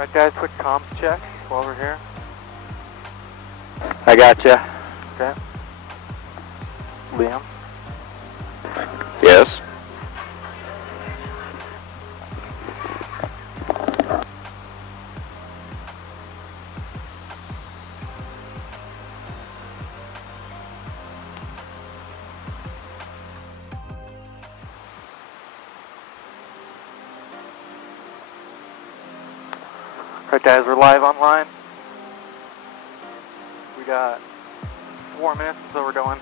Right, guys, quick comms check while we're here. I gotcha. Okay. Liam? Yes. Alright guys, we're live online. We got 4 minutes until we're going.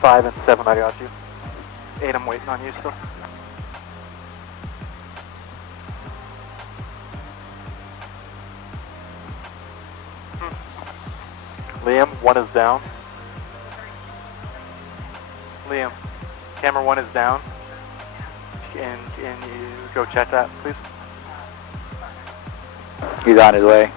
Five and 7, I got you. 8, I'm waiting on you still. Liam, 1 is down. Liam, camera 1 is down. Can you go check that, please? He's on his way.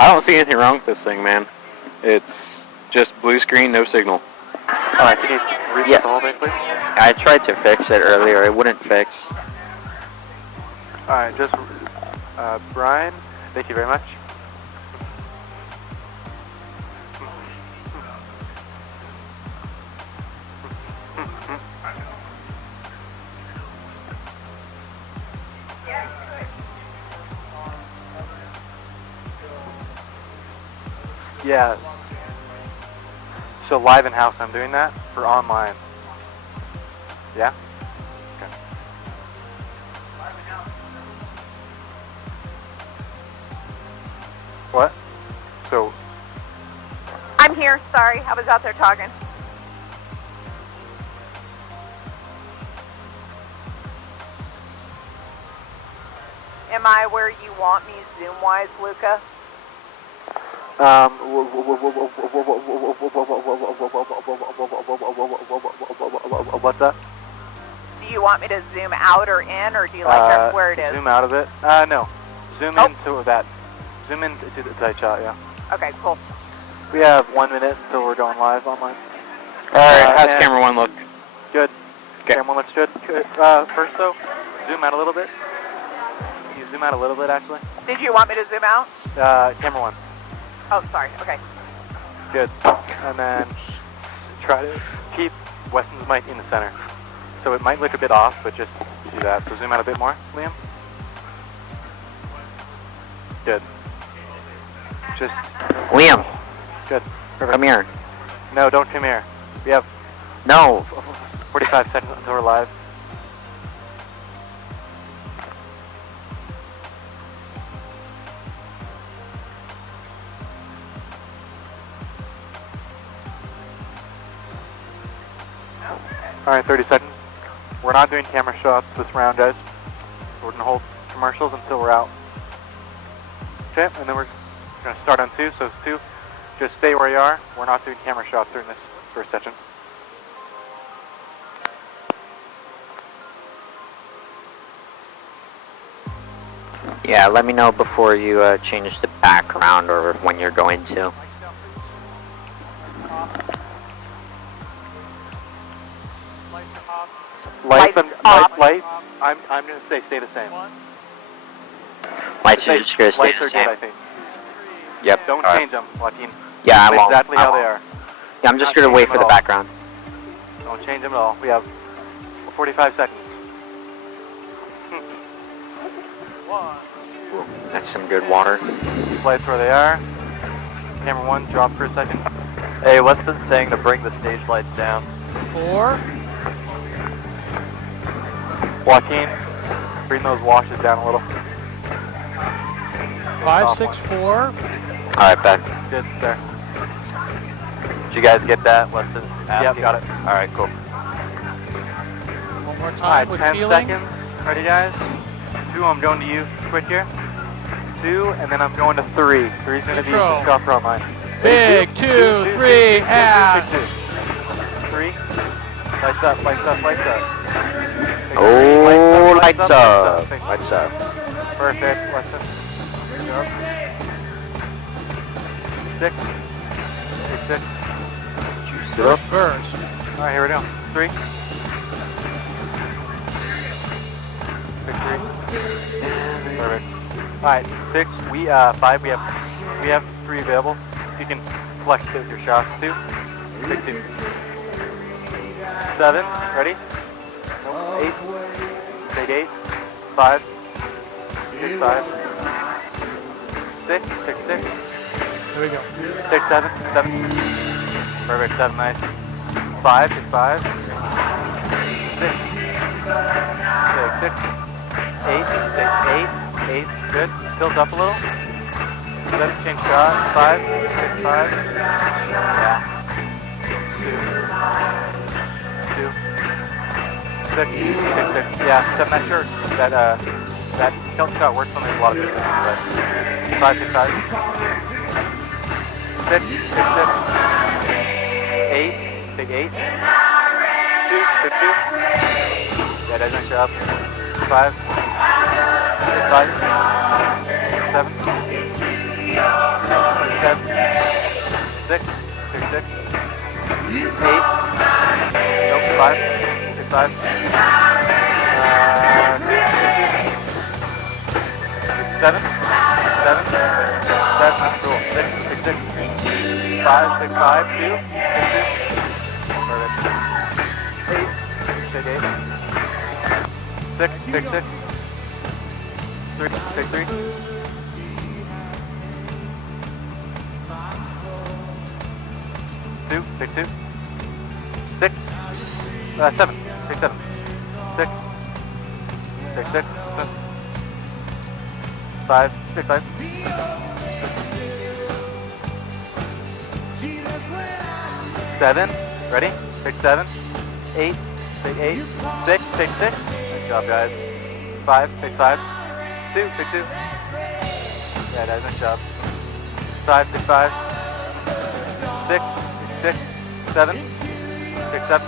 I don't see anything wrong with this thing, man. It's just blue screen, no signal. Alright, can you reset the whole thing, please? I tried to fix it earlier. It wouldn't fix. Alright, just Brian, thank you very much. Yeah. So live in house, I'm doing that for online. Yeah? Okay. What? So. I'm here, sorry. I was out there talking. Am I where you want me Zoom-wise, Luca? What's that? Do you want me to zoom out or in, or do you like where it is? Zoom out of it? No. Zoom into that. Zoom into the tight shot, yeah. Okay, cool. We have 1 minute until we're going live online. Alright, how's camera 1 look? Good. Okay. Camera 1 looks good. First though, zoom out a little bit. Can you zoom out a little bit actually? Did you want me to zoom out? Camera 1. Oh, sorry, okay. Good. And then try to keep Weston's mic in the center. So it might look a bit off, but just do that. So zoom out a bit more, Liam. Good. Just. Liam. Good. Perfect. Come here. No, don't come here. We have. No. 45 seconds until we're live. Alright, 30 seconds. We're not doing camera shots this round, guys. We're going to hold commercials until we're out. Okay, and then we're going to start on 2. So 2, just stay where you are. We're not doing camera shots during this first session. Yeah, let me know before you change the background or when you're going to. Lights I'm going to stay the same. Lights are just going to stay Lights the are same. good, I think. Yep. Don't change them, Joaquin. Yeah, I won't. Exactly how they are. Yeah, I'm just going to wait for the background. Don't change them at all. We have 45 seconds. That's some good water. Keep lights where they are. Camera 1, drop for a second. Hey, Weston's saying to bring the stage lights down. 4. Joaquin, bring those washes down a little. 564. Alright, back. Good, sir. Did you guys get that? Weston? Yep, got it. Alright, cool. One more time Alright, with 10 feeling. seconds. Ready, guys? 2, I'm going to you. Quick here. 2, and then I'm going to 3. 3's going to be Control. just off road line. Big, 2, 3, and. 3. Lights up, lights up, lights up. Oh, lights up. Thank you. Lights up. Perfect. Weston. Good job. 6. 6. Burst. Alright, here we go. 3. 6, 3. Perfect. Alright, 6. 5. We have 3 available. You can flex it with your shots. 2. 6, 2. 7. Ready? Nope. 8. Take 8. 5. 6, 5. 6, 6, 6. Here we go. 6, 7, 7. Perfect, 7, nice. 5, 6, 5. 6. 6, 6. 8, 6, 8. 8, good. Tilt up a little. 7, change shot. 5, 6, 5. Yeah. 2. 6, 6, 6. Yeah, 7, that sure. That tilt shot works on a lot of people. 5, 6, 5. 6, 6, 6. 8, take 8. 2, 6, 2. Yeah, that's nice job. 5, 6, 5. 7. 7. 6, 6, 6. 8. Nope, 5, 6, 5. 7, 7, 7, cool. 6, 6, 6. 5, 6, 5, 2, 6, 2. Perfect. 8, take 8. 6, 6, 6. 3, take 3. 2, take 2. 6, 7, take 7. 6, take 6. 5, 6, 5. 7, ready? Take 7. 8, take 8. 6, take 6. Nice job, guys. 5, take 5. 2, take 2. Yeah, guys, nice job. 5, take 5. 6, 6, 7. 6, 7.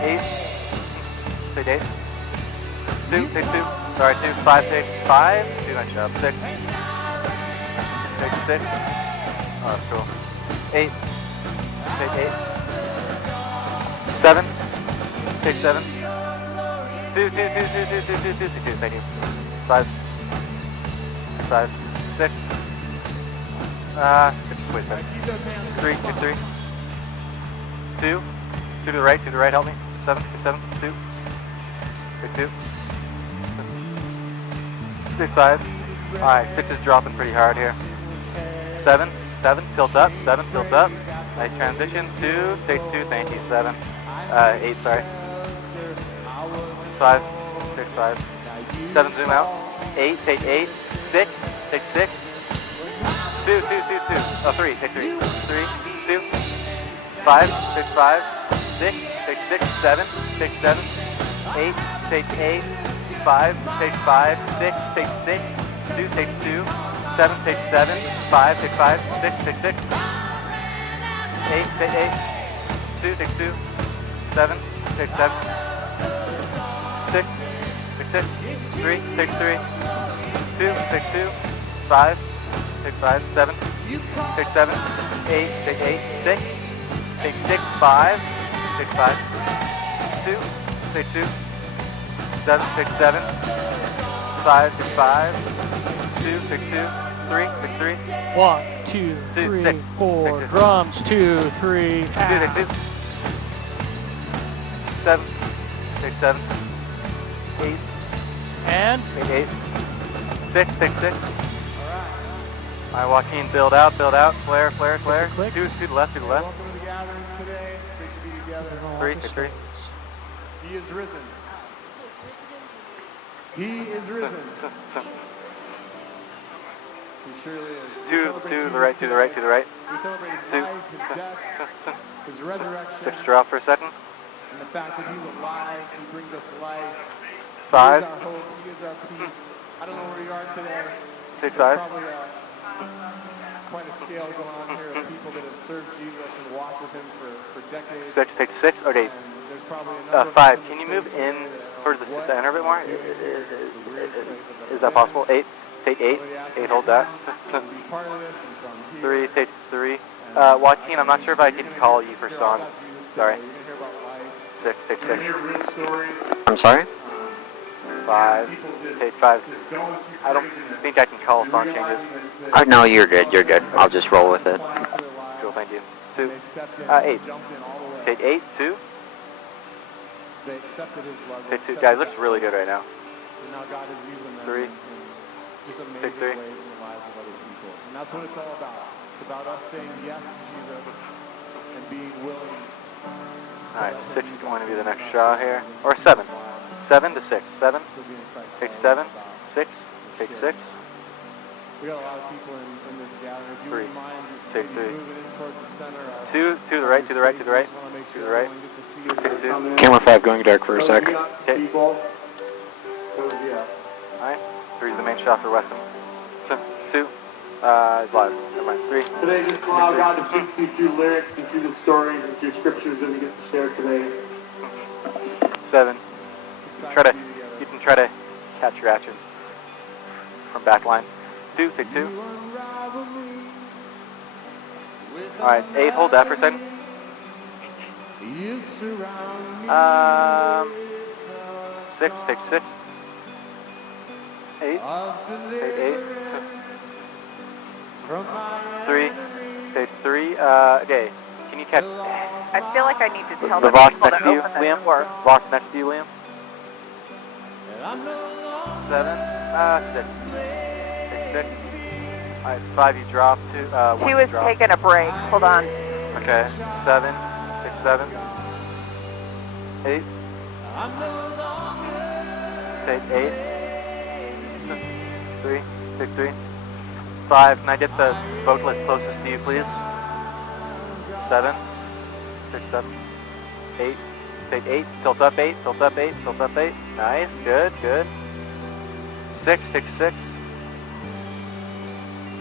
8, take 8. 2, take 2. Sorry, 2, 5, take 5. 2, nice job. 6. Take 6. Oh, that's cool. 8. Take 8. 7. Take 7. 2, 2, 2, 2, 2, 2, 2, 2, 2, 2. Thank you. 5. 5. 6. 6, wait, 7. 3, 2, 3. 2. 2 to the right, help me. 7, 6, 7, 2. Take 2. 6, 5. Alright, 6 is dropping pretty hard here. 7, 7, tilt up, 7, tilt up. Nice transition. 2, take 2, thank you. 7, 8, sorry. 5, 6, 5. 7, zoom out. 8, take 8. 6, take 6. 2, 2, 2, 2. Oh, 3, take 3. 3, 2. 5, 6, 5. 6, take 6. 7, take 7. 8, take 8. 5, take 5. 6, take 6. 2, take 2. 7, take 7. 5, take 5. 6, take 6. 8, take 8. 2, take 2. 7, take 7. 6, take 6. 3, take 3. 2, take 2. 5, take 5. 7, take 7. 8, take 8. 6, take 6. 5, take 5. 2, take 2. 7, take 7. 5, take 5. 2, take 2. 3, take 3. 1, 2, 3, 6, 4. 6, Drums. 2, 3, 2, and. take 2. 7, take 7. 8, And. take 8. 6, take 6. Alright, Joaquin, build out, flare, flare, flare. Click. 2 to the left, to the left. Welcome to the gathering today. It's great to be together. 3, take 3. He is risen. He is risen. He surely is. We To celebrate the Jesus right, to the right, to today. the right. We celebrate his Two. life, his death, his resurrection, Six, draw for a second. and the fact that he's alive. He brings us life. Five. He is our hope. He is our peace. I don't know where you are today. Take There's five. probably quite a scale going on here of people that have served Jesus and walked with him for decades. Six, take six. Okay. And there's probably a number of Five. us in Can the you move space in today that towards the what center a bit more? we're doing here is the weirdest place I've ever Is that been. possible? Eight. Take eight. Somebody asked me Eight, to hold that. come and be part of this, and so I'm here. Three, take three. And, Joaquin, I'm not sure if I you're can gonna call hear- you for hear all song. about Jesus today. Sorry. You're gonna hear about life. Six, take You're gonna six. hear real stories. I'm sorry? Five. People just, Take five. just going through I don't craziness. think I can call And song realizing changes. that- No, you're good, you're good. I'll just roll with it. Plan for their lives. Cool, thank you. And Two. they stepped in, Eight. they jumped in all the way. Take eight, two. They accepted his love. Take two. accepted Guys, looks that really love. good right now. And now God is using them Three. in just amazing Take three. ways in the lives of other people. And that's what it's all about. It's about us saying yes to Jesus and being willing. Alright, six is going to be the next draw here. Or seven. 7 to 6. 7. Take 7. 6. Take 6. We got a lot of people in this gathering. If you Three. wouldn't mind just Take maybe three. moving in towards the center. Of 2 to the right, to the right, to the right. Just wanna make To sure the right. everyone gets to see as Take they 2. come in. Camera 5 going dark for a sec. Cozy up, Okay. people. Cozy up. Alright. 3 is the main shot for Weston. 2 is live. Never mind. 3. Today, just allow God to speak to you through lyrics and through the stories and through scriptures that we get to share today. 7. It's exciting Try to, to be together. you can try to catch your action from back line. 2, take 2. Alright, 8, hold that for a second. You surround me 6, take 6. 8, of take 8. deliverance from my 3, take 3. Okay, can you catch I feel like I need to tell the the box people next to to you, open the Liam? door. Box next to you, Liam? and I'm no longer 7, 6. Take 6. Alright, 5, you drop. 2, 1, He you was drop. taking a break. Hold on. Okay, 7, take 7. 8, I'm no longer take 8. 3, take 3. 5, can I get the boat list closest to you, please? 7, take 7. 8, take 8, tilt up 8, tilt up 8, tilt up 8. Nice, good, good. 6, take 6.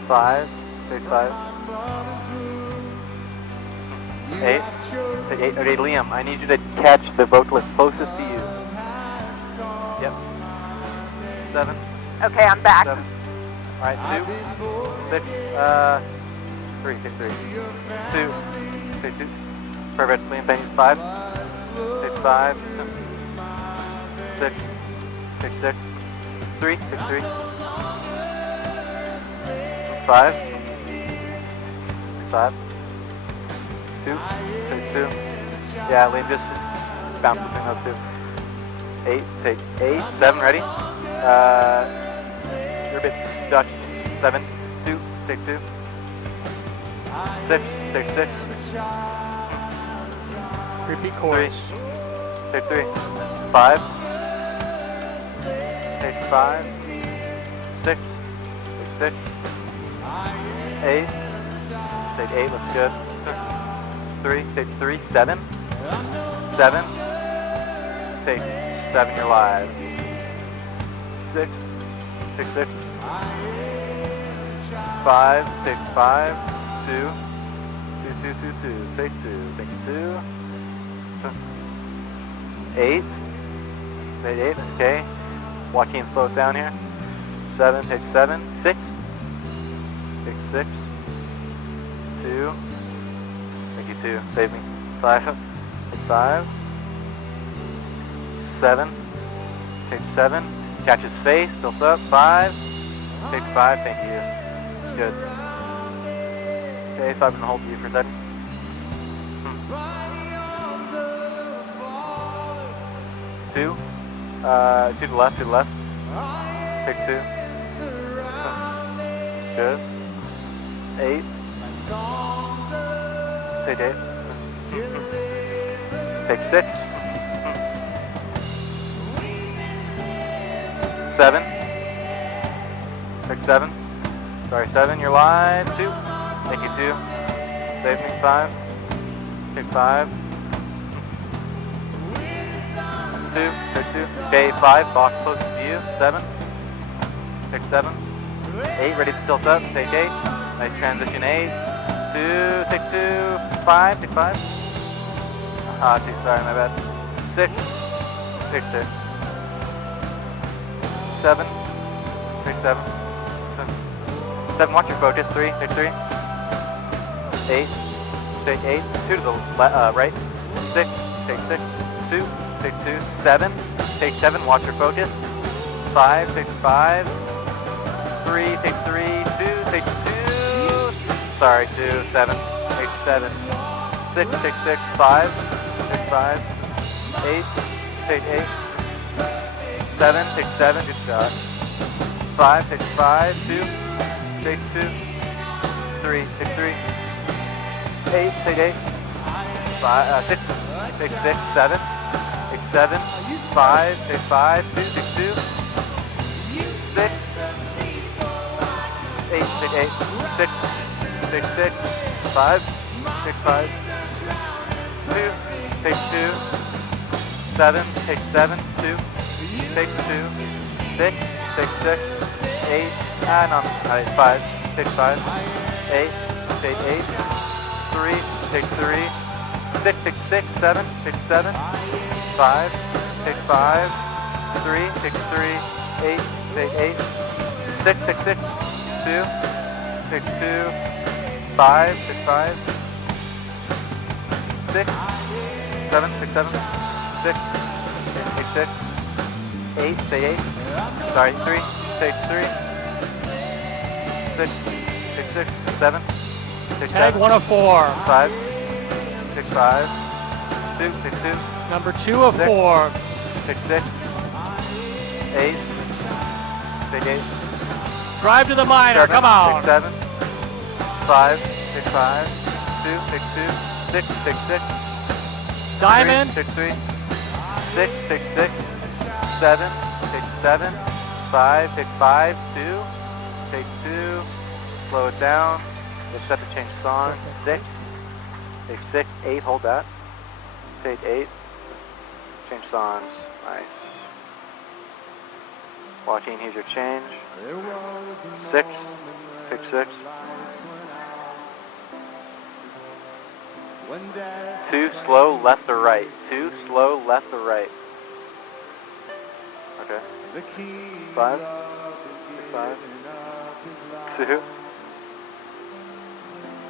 5, take 5. 8, take 8. Okay, Liam, I need you to catch the boat list closest to you. Yep. 7, Okay, I'm back. 7. Alright, 2, 6, 3, take 3. 2, take 2. Perfect, Liam, thank you. 5, take 5. 6, take 6. 3, take 3. 5, take 5. 2, take 2. Yeah, Liam, just bounce between those two. 8, take 8. 7, ready? You're a bit stuck. 7, 2, take 2. 6, take 6. Repeat 3, chorus. take 3. 5, take 5. 6, take 6. 8, take 8, looks good. 3, take 3. 7, 7, take 7, you're live. 6, take 6. 5, take 5. 2, 2, 2, 2, 2, take 2, take 2. 8, take 8, okay. Joaquin, slow it down here. 7, take 7. 6, take 6. 2, thank you, 2, save me. 5, take 5. 7, take 7. Catch his face, tilt up. 5, take 5, thank you. Good. Okay, so I'm going to hold you for a second. 2, 2 to the left, Take 2. Good. 8. Take 8. Take 6. 7. Take 7. Sorry, 7, you're live. 2. Thank you, 2. Save me, 5. Take 5. 2, take 2. Okay, 5, box close to you. 7. Take 7. 8, ready to tilt up. Take 8. Nice transition, 8. 2, take 2. 5, take 5. 2, sorry, my bad. 6, take 6. 7, take 7. 7, watch your focus. 3, take 3. 8, take 8. 2 to the right. 6, take 6. 2, take 2. 7, take 7, watch your focus. 5, take 5. 3, take 3. 2, take 2. Sorry, 2, 7, take 7. 6, take 6. 5, take 5. 8, take 8. 7, take 7, good shot. 5, take 5. 2, take 2. 3, take 3. 8, take 8. 6, take 6. 7, take 7. 5, take 5. 2, take 2. 6, 8, take 8. 6, take 6. 5, take 5. 2, take 2. 7, take 7. 2, take 2. 6, take 6. 8, no, alright, 5, take 5. 8, take 8. 3, take 3. 6, take 6. 7, take 7. 5, take 5. 3, take 3. 8, take 8. 6, take 6. 2, take 2. 5, take 5. 6, 7, take 7. 6, take 6. 8, take 8. Sorry, 3, take 3. 6, take 6. 7, take 7. Tag 1 of 4. 5, take 5. 2, take 2. Number 2 of 4. Take 6. 8, take 8. Drive to the minor, 7, come on. Take 7. 5, take 5. 2, take 2. 6, take 6. Diamond. 3, take 3. 6, take 6. 7, take 7. 5, take 5. 2, take 2. Slow it down. Get set to change song. 6, take 6. 8, hold that. Take 8. Change songs. Nice. Joaquin, here's your change. 6, take 6. 2, slow, left or right. 2, slow, left or right. Okay. 5, 5. 2.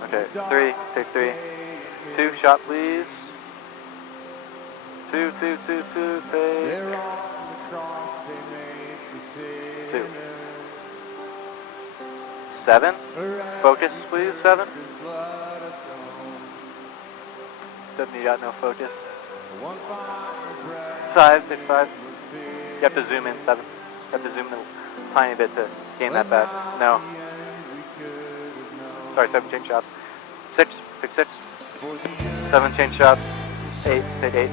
Okay, 3, take 3. 2, shot please. 2, 2, 2, 2, take 2. 7, focus please, 7. 7, you got no focus. 5, take 5. You have to zoom in, 7. You have to zoom in a tiny bit to gain that back. No. Sorry, 7, change shots. 6, take 6. 7, change shots. 8, take 8.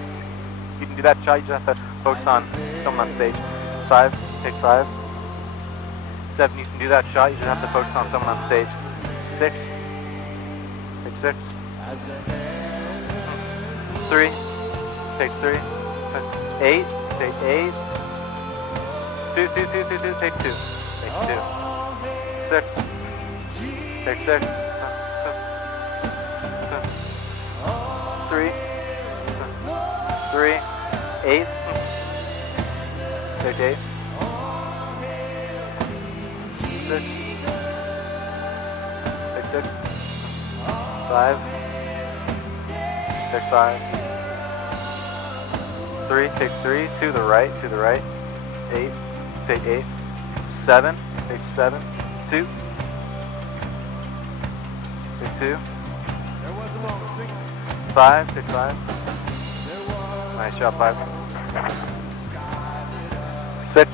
You can do that shot, you just have to focus on someone on stage. 5, take 5. 7, you can do that shot, you just have to focus on someone on stage. 6, take 6. 3, take 3. 8, take 8. 2, 2, 2, 2, 2, take 2. Take 2. 6, take 6. 3, 3, 8. Take 8. 6. Take 6. 5. Take 5. 3, take 3. To the right, to the right. 8. Take 8. 7. Take 7. 2. Take 2. 5. Take 5. Nice shot, 5. 6.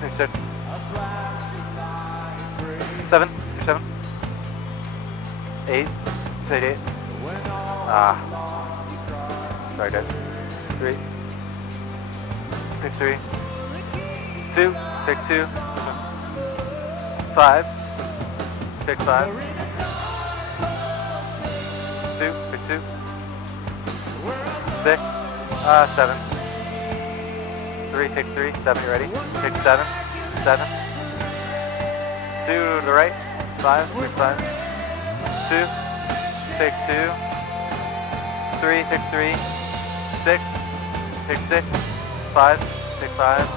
Take 6. 7. Take 7. 8. Take 8. Sorry guys. 3. Take 3. 2. Take 2. 5. Take 5. 2. Take 2. 6. 7. 3. Take 3. 7. You ready? Take 7. 7. 2 to the right. 5. Take 5. 2. Take 2. 3. Take 3. 6. Take 6. 5. Take 5.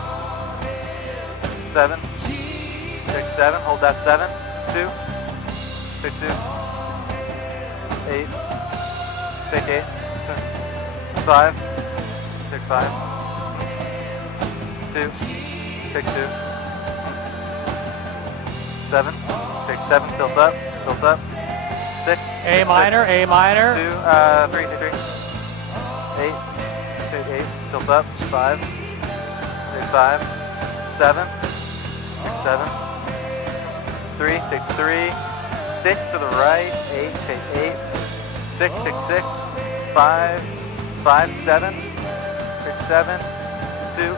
7. Take 7. Hold that 7. 2. Take 2. 8. Take 8. 5. Take 5. 2. Take 2. 7. Take 7. Tilt up. Tilt up. 6. A minor, A minor. 2. 3. Take 3. 8. Take 8. Tilt up. 5. Take 5. 7. Take 7. 3. Take 3. 6 to the right. 8. Take 8. 6. Take 6. 5. 5. 7. Take 7. 2.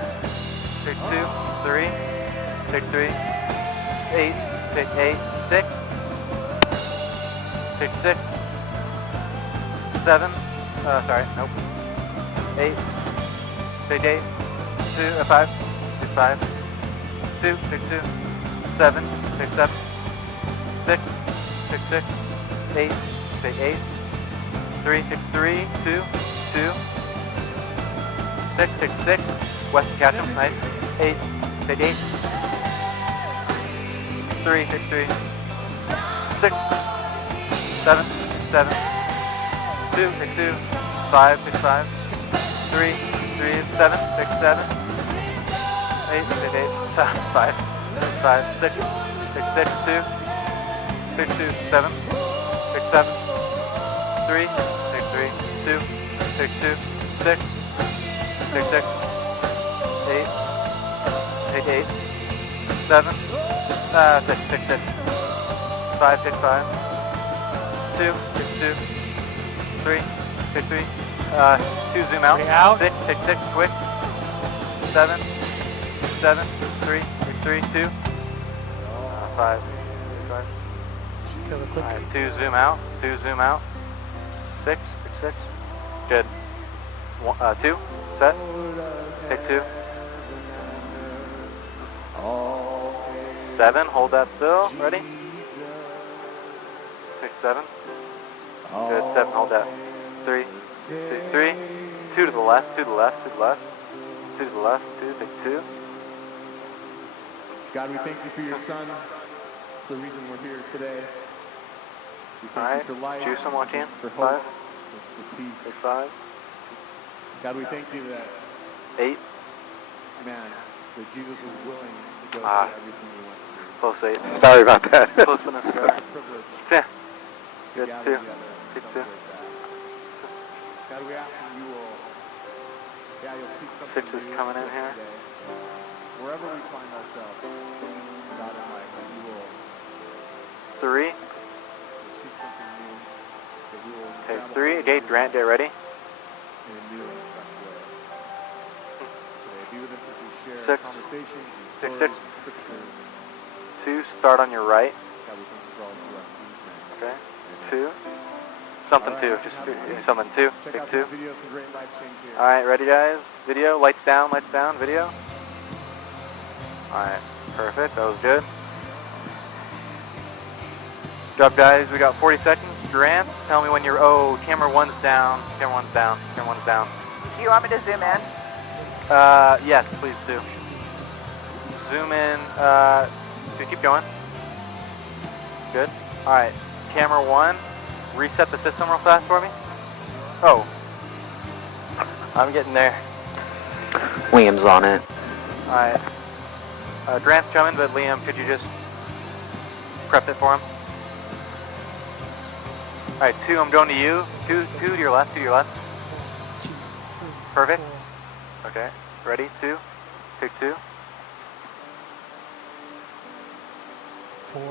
Take 2. 3. Take 3. 8. Take 8. 6. Take 6. 7. Sorry. Nope. 8. Take 8. 2. 5. Take 5. 2. Take 2. 7. Take 7. 6. Take 6. 8. Take 8. 3. Take 3. 2. 2. 6. Take 6. West catch him. Nice. 8. Take 8. 3. Take 3. 6. 7. 7. 2. Take 2. 5. Take 5. 3. 3. 7. Take 7. 8. Take 8. 5. Take 5. 6. Take 6. 2. Take 2. 7. Take 7. 3. Take 3. 2. Take 2. 6. Take 6. 8. Take 8. 7. 6. Take 6. 5. Take 5. 2. Take 2. 3. Take 3. 2. Zoom out. 6. Take 6. Quick. 7. 7. 3. Take 3. 2. 5. Take 5. Alright, 2. Zoom out. 2. Zoom out. 6. Take 6. Good. 2. Set. Take 2. 7. Hold that still. Ready? Take 7. Good. 7. Hold that. 3. Take 3. 2 to the left. 2 to the left. 2 to the left. 2 to the left. 2. Take 2. God, we thank you for your son. It's the reason we're here today. We thank Alright. you for life. Juice them, watch Thank hands. you for hope. 5. Thank you for peace. Take 5. God, we thank you that, 8. man, that Jesus was willing to go Ah. through everything we went through. Close 8. Sorry about that. Close enough. It's a privilege Yeah. to Good. gather 2. together and Take 2. celebrate that. God, we ask that you will, you'll speak something 6 is new coming to in us here. today. Wherever we find ourselves, God in life, that you will 3. speak something new, that we will Okay, grab a 3. hold of Gate, Grant, get ready. in a new and fresh way. Today, be with us as we share 6. conversations and 6, stories 6. and scriptures. 2. Start on your right. God, we thank you for all that you are in Jesus' name. Okay. Amen. 2. Something All 2. right, Just have a seat. something 2. Check Take out 2. this video, some great life change here. Alright, ready guys? Video, lights down, video. Alright, perfect, that was good. Good job guys, we got 40 seconds. Grant, tell me when you're, camera 1's down, camera 1's down, camera 1's down. Do you want me to zoom in? Yes, please do. Zoom in, keep going. Good. Alright, camera 1, reset the system real fast for me. Oh. I'm getting there. Liam's on it. Alright. Grant's coming, but Liam, could you just prep it for him? Alright, 2, I'm going to you. 2 to your left, to your left. Perfect. Okay, ready? 2. Take 2. 4.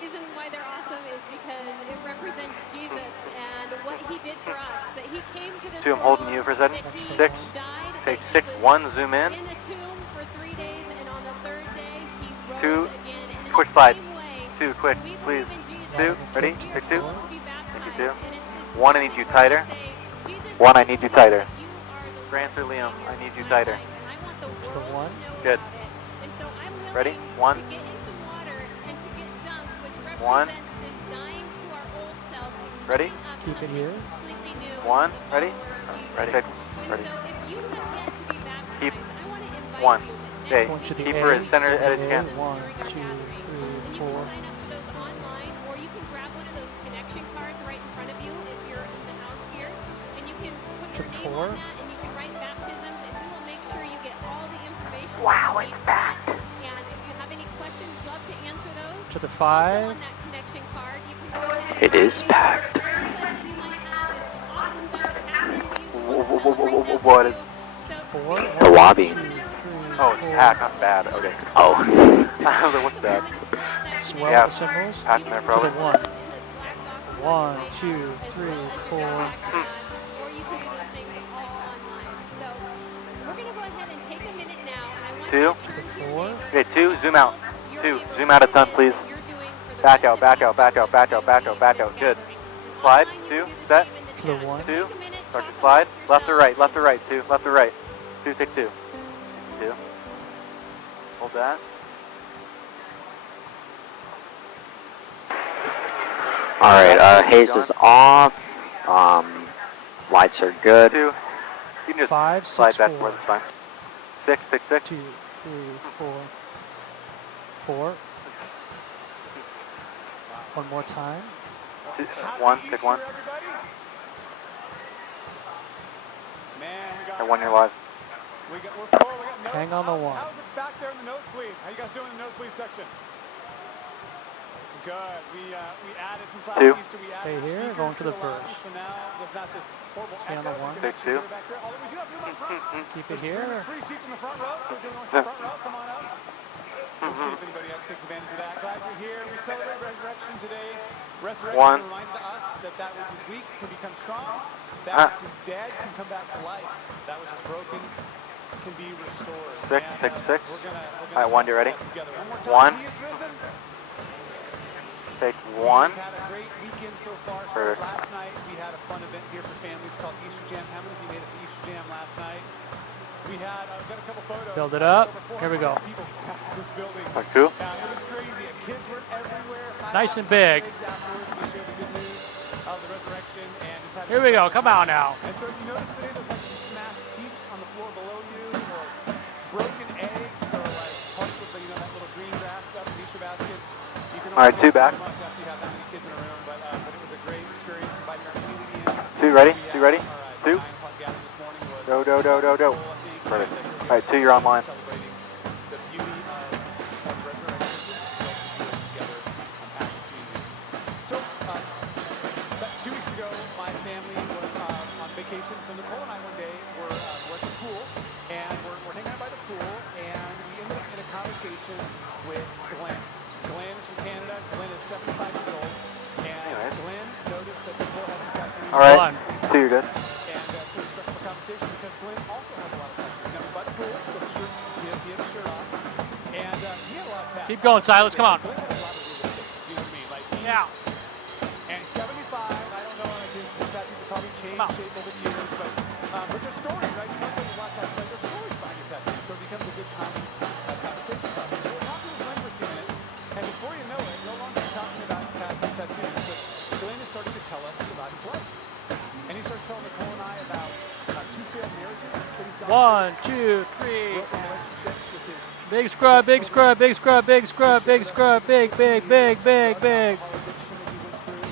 The reason why they're awesome is because it represents Jesus and what he did for us. That he came to this 2, I'm world, holding you for a second. that he 6. died, Take that 6. he was 1, zoom in. a tomb for 3 days, and on the third day he 2. rose again. And In quick the slide. same way, 2, quick, we please. believe in Jesus, 2, ready? we Take are 2. called to be Thank you, baptized, 2. and it's this 1, I need moment you where tighter. we say, Jesus, 1, I I need you believe tighter. that you are the For Lord answer, and Liam, Savior I of need you my tighter. life, and I want the To the world one. to know Good. about it. And so I'm willing Ready? 1. to get in some water and to get dunked, which 1. represents this dying to our old self and Ready? coming up Keep it something here. completely new, 1, which is a ready? follower of Jesus. Ready? 6, And ready. so if you have yet to be baptized, Keep I want to invite 1. you that Okay. next Going to the weekend Keep A. her as we center do as you A. can. baptisms 1, during our 2, gathering. 3, And you 4. can sign up for those online, or you can grab one of those connection cards right in front of you if you're in the house here, and you can put To your the name 4. on that, and you can write baptisms, and we will make sure you get all the information Wow, that you it's need for that. packed. And if you have any questions, love to answer those. To the Also 5. on that connection card, you can go ahead and It write is any sort of packed. prayer requests that you might have. If some awesome stuff has happened to you, we want to What celebrate that what with is... you. So 4. this The 1, lobby. 2, 3, Oh, it's 4. packed. Not bad. Okay. Oh. I was like, what's that? Swell Yeah, the symbols. packed in there To the probably. 1. in those black boxes on 1, your way 2, out, as 3, well as your 4. impact pad, or you can do those things all online. So we're going to go ahead and take a minute now, and I want 2. you to turn to your 4. neighbor. Okay, 2, and zoom tell out. your 2, neighbor zoom what out a it ton, is please. that you're doing for the Back rest out, of back out, Easter back out, with back out, back Judy out, back in out. this Good. gathering. And Slide, online, you 2, can do the set. same in the To the chat. 1. So 2. take a minute, Start talk to slide. amongst Left or yourselves, right, left or and right. 2, left or right. 2, take 2. 2. Hold that. Alright, haze is off. Lights are good. 2. You can just 5, slide 6, back 4. towards the front. 6, 6, 6. 2, 3, 4. 4. One more time. 2, 1, take 1. Man, I won your live. we're full. We got Hang on the 1. How's it back there in the nosebleed? How you guys doing in the nosebleed section? Good. We added since last 2. Easter. We Stay added here, speakers going to the lobby, first. so now there's not this horrible Stay on echo. the 1. We can Take actually 2. hear back there. Although we do have room up front. Keep it There's here. three seats in the front row. So if you want to front row, come on up. We'll see if anybody else takes advantage of that. Glad you're here. We celebrate resurrection today. Resurrection 1. is a reminder to us that that which is weak can become strong. That which is dead can come back to life. That which is broken can be restored. 6, And, 6, 6. We're gonna Alright, 1, you ready? celebrate that together. One more time. 1. He is risen. Take We've 1. had a great weekend so far. For- Started last night. We had a fun event here for families called Easter Jam. How many of you made it to Easter Jam last night? We had got a couple photos. Build it up. Over Here we go. 400 people packed this building. Like 2. It was crazy. Kids were everywhere. Nice and big. Afterwards, we shared the good news of the resurrection and just had Here we go. Come on now. And so if you notice today, there's like some smashed peeps on the floor below you, or broken eggs, or like parts of the, that little green grass stuff in Easter baskets. You can All right, only 2 back. so much after you have that many kids in a room, but it was a great experience inviting our community in. 2 ready? We 2 ready? had 2. 9 o'clock gathering this morning was Do, do, do, do, do. full, I think, Perfect. and, Alright, 2, you're online. celebrating the beauty of resurrection together on passion community. So, about 2 weeks ago, my family was on vacation. So Nicole and I one day were at the pool, and we're hanging out by the pool, and we ended up in a conversation with Glenn. Glenn is from Canada. Glenn is 75 years old, and Anyways. Glenn noticed that Nicole has a tattoo. Alright, 2, you're good. And so we struck up a conversation because Glenn also has a lot of tattoos. Now, by the pool, so the shirt, he had his shirt off, and he had a lot of tattoos. Keep going, Silas. Come on. Glenn had a lot of real estate, you know what I mean? Like, he, Yeah. and 75, I don't know, like his tattoos have probably changed Come on. shape over the years, but there's stories, right? You know, there's a lot of tattoos, like there's stories behind your tattoos, so it becomes a good conversation topic. So we're talking with Glenn for a few minutes, and before you know it, no longer talking about tattoos, but Glenn is starting to tell us about his life. And he starts telling Nicole and I about 2 failed marriages that he's gone 1, 2, 3. broken relationships with his Big scrub, big scrub, big scrub, big scrub, big scrub, big, big, big, big, big. addiction that he went through,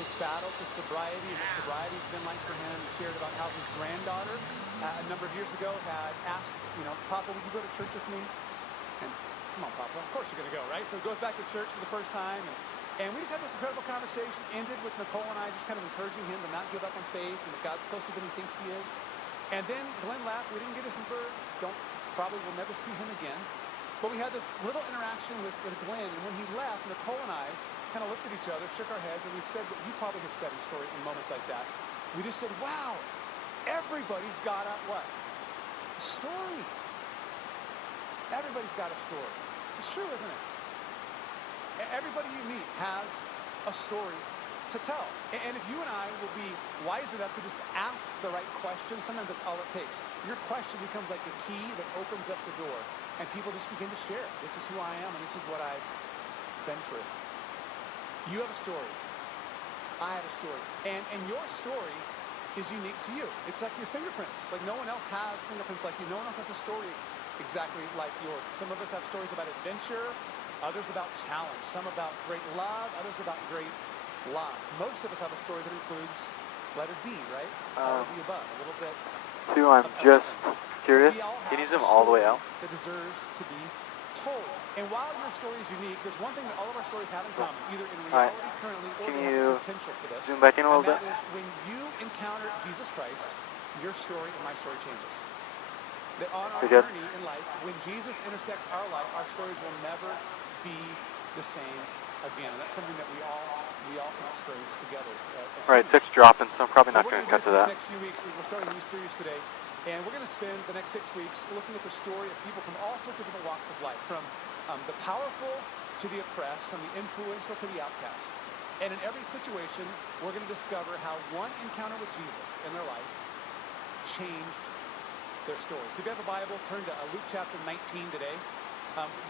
his battle to sobriety and what sobriety's been like for him. He shared about how his granddaughter a number of years ago had asked, Papa, would you go to church with me? And come on, Papa, of course you're going to go, right? So he goes back to church for the first time, and we just had this incredible conversation, ended with Nicole and I just kind of encouraging him to not give up on faith and that God's closer than he thinks he is. And then Glenn left. We didn't get his number. Probably will never see him again. But we had this little interaction with Glenn, and when he left, Nicole and I kind of looked at each other, shook our heads, and we said what you probably have said in moments like that. We just said, wow, everybody's got a what? A story. Everybody's got a story. It's true, isn't it? Everybody you meet has a story to tell. And if you and I will be wise enough to just ask the right questions, sometimes that's all it takes. Your question becomes like a key that opens up the door, and people just begin to share. This is who I am, and this is what I've been through. You have a story. I have a story. And your story is unique to you. It's like your fingerprints. Like no one else has fingerprints like you. No one else has a story exactly like yours. Some of us have stories about adventure, others about challenge, some about great love, others about great loss. Most of us have a story that includes letter D, right? All of the above, a little bit. Two, I'm just curious. We all Can you have zoom a all the way story out? that deserves to be told. And while your story is unique, there's one thing that all of our stories have in common, either in All right. reality currently or Can they you have the potential for this. zoom back in a little And that bit? is when you encounter Jesus Christ, your story and my story changes. That on our You're good. journey in life, when Jesus intersects our life, our stories will never be the same again. And that's something that we all can experience together. All right, 6 dropping, so I'm probably not We're going to do cut to for that. these next few weeks, we're starting a new series today, and we're going to spend the next 6 weeks looking at the story of people from all sorts of different walks of life, from the powerful to the oppressed, from the influential to the outcast. And in every situation, we're going to discover how one encounter with Jesus in their life changed their story. So if you have a Bible, turn to Luke chapter 19 today.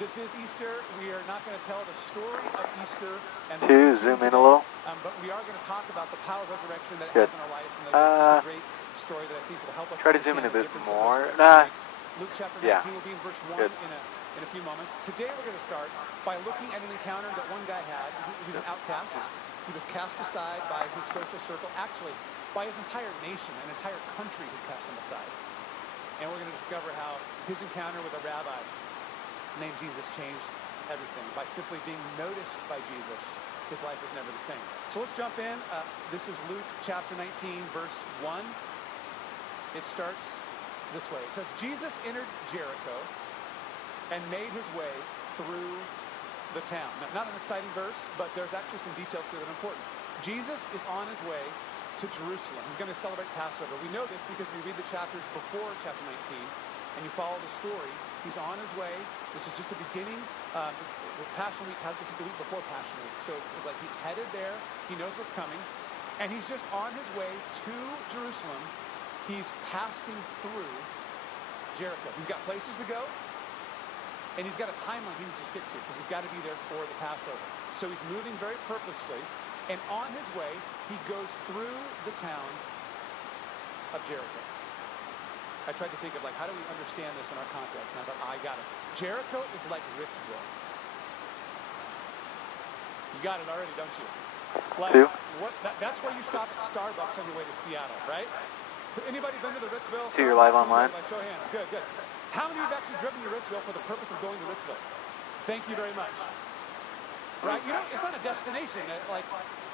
This is Easter. We are not going to tell the story of Easter and Two, zoom in a little. but we are going to talk about the power of resurrection that it Good. has in our lives, and just a great story that I think will help us Try to zoom in understand a bit the difference more. that resurrection makes. Luke chapter 19 Yeah. will be in verse 1 Good. in a few moments. Today we're going to start by looking at an encounter that one guy had. He was an outcast. He was cast aside by his social circle, actually by his entire nation, an entire country had cast him aside. And we're going to discover how his encounter with a rabbi named Jesus changed everything. By simply being noticed by Jesus, his life was never the same. So let's jump in. This is Luke chapter 19, verse 1. It starts this way. It says, Jesus entered Jericho and made his way through the town. Now, not an exciting verse, but there's actually some details here that are important. Jesus is on his way to Jerusalem. He's going to celebrate Passover. We know this because we read the chapters before chapter 19, and you follow the story. He's on his way. This is just the beginning. Passion Week this is the week before Passion Week. So it's like he's headed there. He knows what's coming. And he's just on his way to Jerusalem. He's passing through Jericho. He's got places to go. And he's got a timeline he needs to stick to because he's got to be there for the Passover. So he's moving very purposely. And on his way, he goes through the town of Jericho. I tried to think of how do we understand this in our context? And I thought, I got it. Jericho is like Ritzville. You got it already, don't you? That's where you stop at Starbucks on your way to Seattle, right? Anybody been to the Ritzville? So you're live online? Show of hands. Good, good. How many of you have actually driven to Ritzville for the purpose of going to Ritzville? Thank you very much. Right? It's not a destination.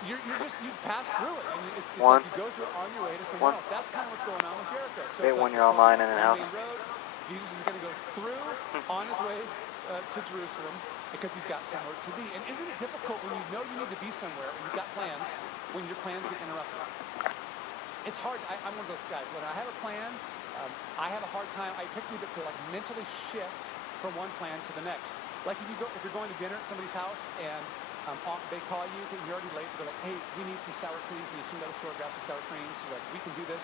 You pass through it, and it's like you go through it on your way to somewhere else. That's kind of what's going on with Jericho. So Okay, when you're online in and out. Road. Jesus is going to go through on his way to Jerusalem because he's got somewhere to be. And isn't it difficult when you know you need to be somewhere and you've got plans, when your plans get interrupted? It's hard. I'm one of those guys. When I have a plan, I have a hard time. It takes me a bit to mentally shift from one plan to the next. Like if you're going to dinner at somebody's house and they call you, you're already late. They're like, hey, we need some sour creams. We assume that the store grab some sour creams. So like, we can do this,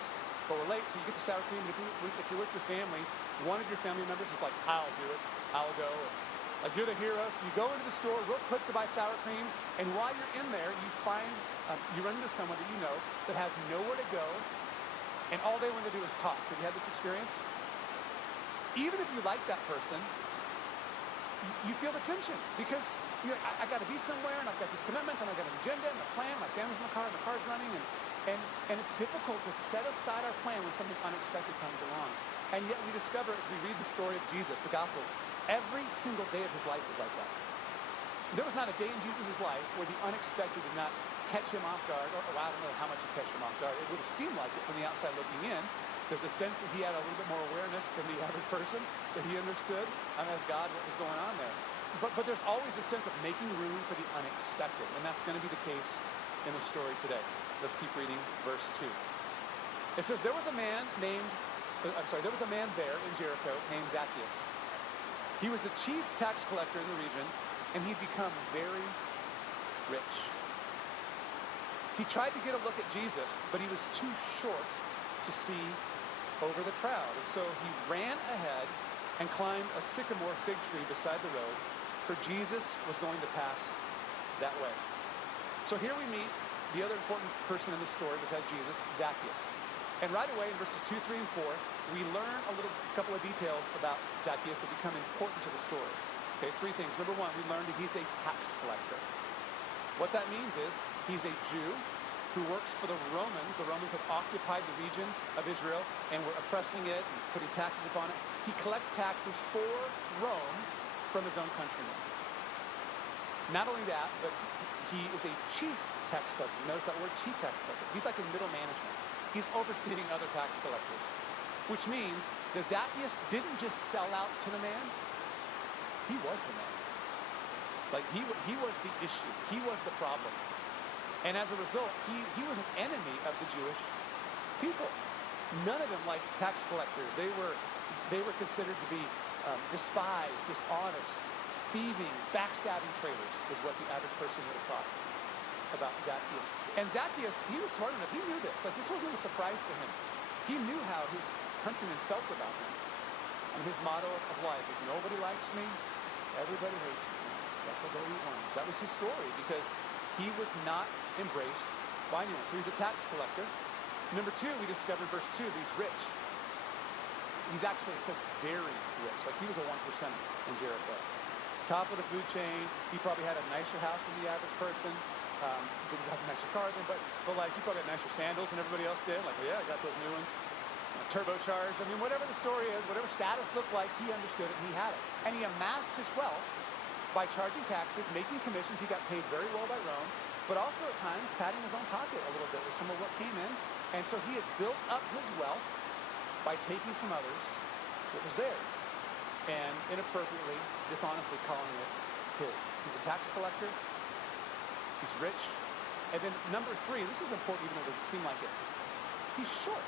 but we're late. So you get the sour cream. But if you're with your family, one of your family members is like, I'll do it. I'll go. And, you're the hero. So you go into the store real quick to buy sour cream. And while you're in there, you run into someone that you know that has nowhere to go. And all they want to do is talk. Have you had this experience? Even if you like that person, you feel the tension because I got to be somewhere and I've got these commitments and I've got an agenda and a plan. My family's in the car and the car's running and it's difficult to set aside our plan when something unexpected comes along. And yet we discover as we read the story of Jesus, the Gospels, every single day of his life is like that. There was not a day in Jesus' life where the unexpected did not catch him off guard. Or I don't know how much it catch him off guard. It would have seemed like it from the outside looking in. There's a sense that he had a little bit more awareness than the average person, so he understood as God what was going on there. But there's always a sense of making room for the unexpected, and that's going to be the case in the story today. Let's keep reading verse 2. It says, there was a man there in Jericho named Zacchaeus. He was the chief tax collector in the region, and he'd become very rich. He tried to get a look at Jesus, but he was too short to see over the crowd. And so he ran ahead and climbed a sycamore fig tree beside the road, for Jesus was going to pass that way. So here we meet the other important person in the story besides Jesus, Zacchaeus. And right away in verses 2, 3, and 4, we learn a couple of details about Zacchaeus that become important to the story. Okay, 3 things. Number 1, we learn that he's a tax collector. What that means is he's a Jew who works for the Romans. The Romans had occupied the region of Israel and were oppressing it and putting taxes upon it. He collects taxes for Rome from his own countrymen. Not only that, but he is a chief tax collector. You notice that word, chief tax collector. He's like in middle management. He's overseeing other tax collectors, which means that Zacchaeus didn't just sell out to the man. He was the man. Like he was the issue. He was the problem. And as a result, he was an enemy of the Jewish people. None of them liked tax collectors. They were considered to be despised, dishonest, thieving, backstabbing traitors, is what the average person would have thought about Zacchaeus. And Zacchaeus, he was smart enough. He knew this. Like, this wasn't a surprise to him. He knew how his countrymen felt about him. And his motto of life is, nobody likes me, everybody hates me. Guess I'll go eat worms. That was his story, because he was not embraced by anyone. So he's a tax collector. Number 2, we discovered verse 2, that he's rich. He's actually, it says, very rich. Like, he was a 1% in Jericho. Top of the food chain. He probably had a nicer house than the average person. Didn't have a nicer car than, but like, he probably had nicer sandals than everybody else did. Like, well, yeah, I got those new ones. Turbocharged. I mean, whatever the story is, whatever status looked like, he understood it and he had it. And he amassed his wealth by charging taxes, making commissions. He got paid very well by Rome, but also at times patting his own pocket a little bit with some of what came in. And so he had built up his wealth by taking from others what was theirs, and inappropriately, dishonestly calling it his. He's a tax collector. He's rich. And then number 3, this is important even though it doesn't seem like it. He's short.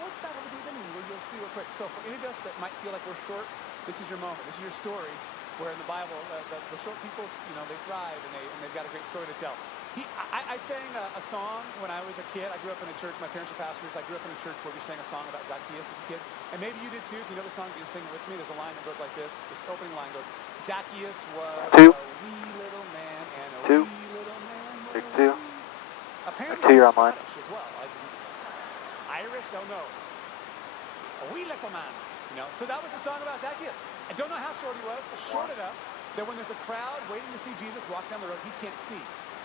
What's that have to do with anything? Well, you'll see real quick. So for any of us that might feel like we're short, this is your moment. This is your story, where in the Bible, the short people, they thrive and they've got a great story to tell. I sang a song when I was a kid. I grew up in a church. My parents are pastors. I grew up in a church where we sang a song about Zacchaeus as a kid. And maybe you did too. If you know the song, you can sing it with me. There's a line that goes like this. This opening line goes, Zacchaeus was a wee little man, and a wee little man was he. Apparently he's Scottish as well. Irish? Oh no. A wee little man. So that was the song about Zacchaeus. I don't know how short he was, but short enough that when there's a crowd waiting to see Jesus walk down the road, he can't see.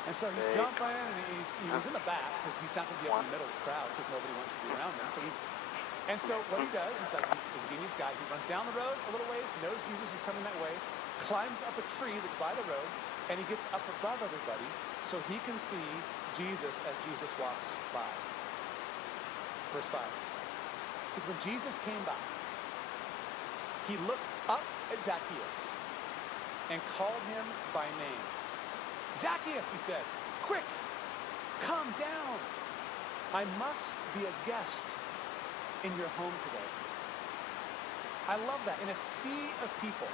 And so he's jumping, and he's in the back, because he's not going to be up in the middle of the crowd, because nobody wants to be around him. So what he does, he's an ingenious guy. He runs down the road a little ways, knows Jesus is coming that way, climbs up a tree that's by the road, and he gets up above everybody so he can see Jesus as Jesus walks by. Verse 5. It says, when Jesus came by, he looked up at Zacchaeus and called him by name. Zacchaeus, he said, quick, come down. I must be a guest in your home today. I love that. In a sea of people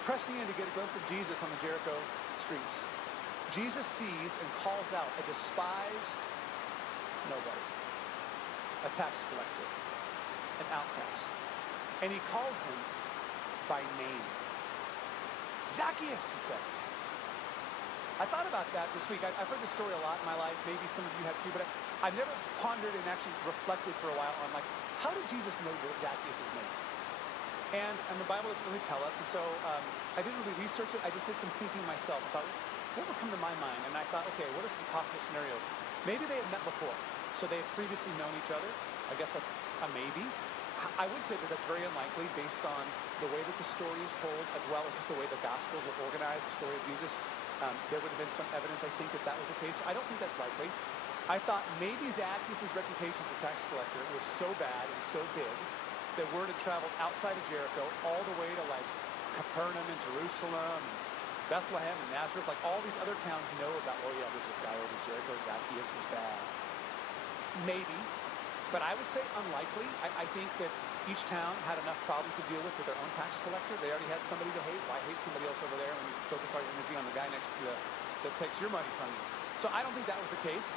pressing in to get a glimpse of Jesus on the Jericho streets, Jesus sees and calls out a despised nobody, a tax collector, an outcast. And he calls him by name. Zacchaeus, he says. I thought about that this week. I've heard this story a lot in my life. Maybe some of you have too, but I've never pondered and actually reflected for a while on, like, how did Jesus know Zacchaeus' name? And the Bible doesn't really tell us, and so I didn't really research it. I just did some thinking myself about what would come to my mind. And I thought, okay, what are some possible scenarios? Maybe they had met before, so they had previously known each other. I guess that's a maybe. I would say that that's very unlikely based on the way that the story is told, as well as just the way the Gospels are organized, the story of Jesus. There would have been some evidence, I think, that was the case. I don't think that's likely. I thought maybe Zacchaeus' reputation as a tax collector was so bad and so big that word had traveled outside of Jericho all the way to, like, Capernaum and Jerusalem, and Bethlehem and Nazareth. Like, all these other towns know about, oh yeah, there's this guy over in Jericho, Zacchaeus, he's bad. Maybe. But I would say unlikely. I think that each town had enough problems to deal with their own tax collector. They already had somebody to hate. Why hate somebody else over there when you focus all your energy on the guy next to you that takes your money from you? So I don't think that was the case.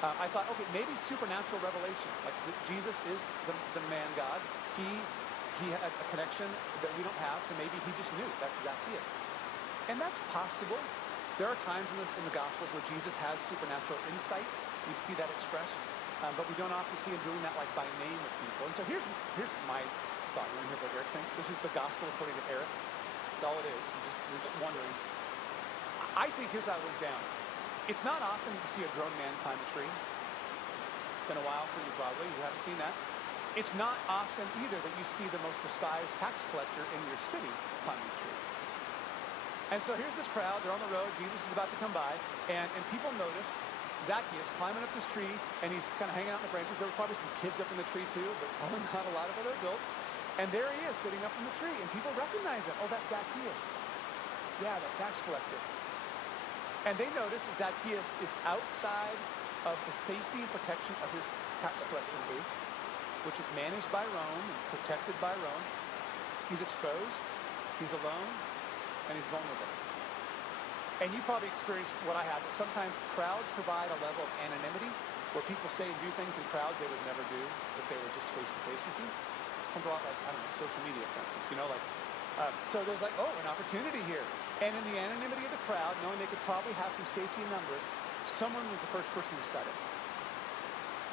I thought, okay, maybe supernatural revelation. Like Jesus is the man God. He had a connection that we don't have, so maybe he just knew. That's Zacchaeus. And that's possible. There are times in the Gospels where Jesus has supernatural insight. We see that expressed. But we don't often see him doing that like by name with people. And so here's my thought. You want to hear what Eric thinks? This is the gospel according to Eric. That's all it is. We're just wondering. I think here's how it went down. It's not often that you see a grown man climb a tree. It's been a while for you probably. You haven't seen that. It's not often either that you see the most despised tax collector in your city climbing a tree. And so here's this crowd. They're on the road. Jesus is about to come by. And people notice Zacchaeus climbing up this tree, and he's kind of hanging out in the branches. There were probably some kids up in the tree too, but probably not a lot of other adults. And there he is sitting up in the tree, and people recognize him. Oh, that's Zacchaeus. Yeah, that tax collector. And they notice that Zacchaeus is outside of the safety and protection of his tax collection booth, which is managed by Rome and protected by Rome. He's exposed, he's alone, and he's vulnerable. And you probably experienced what I have. Sometimes crowds provide a level of anonymity where people say and do things in crowds they would never do if they were just face to face with you. Sounds a lot like, I don't know, social media, for instance. So there's like, oh, an opportunity here. And in the anonymity of the crowd, knowing they could probably have some safety in numbers, someone was the first person who said it.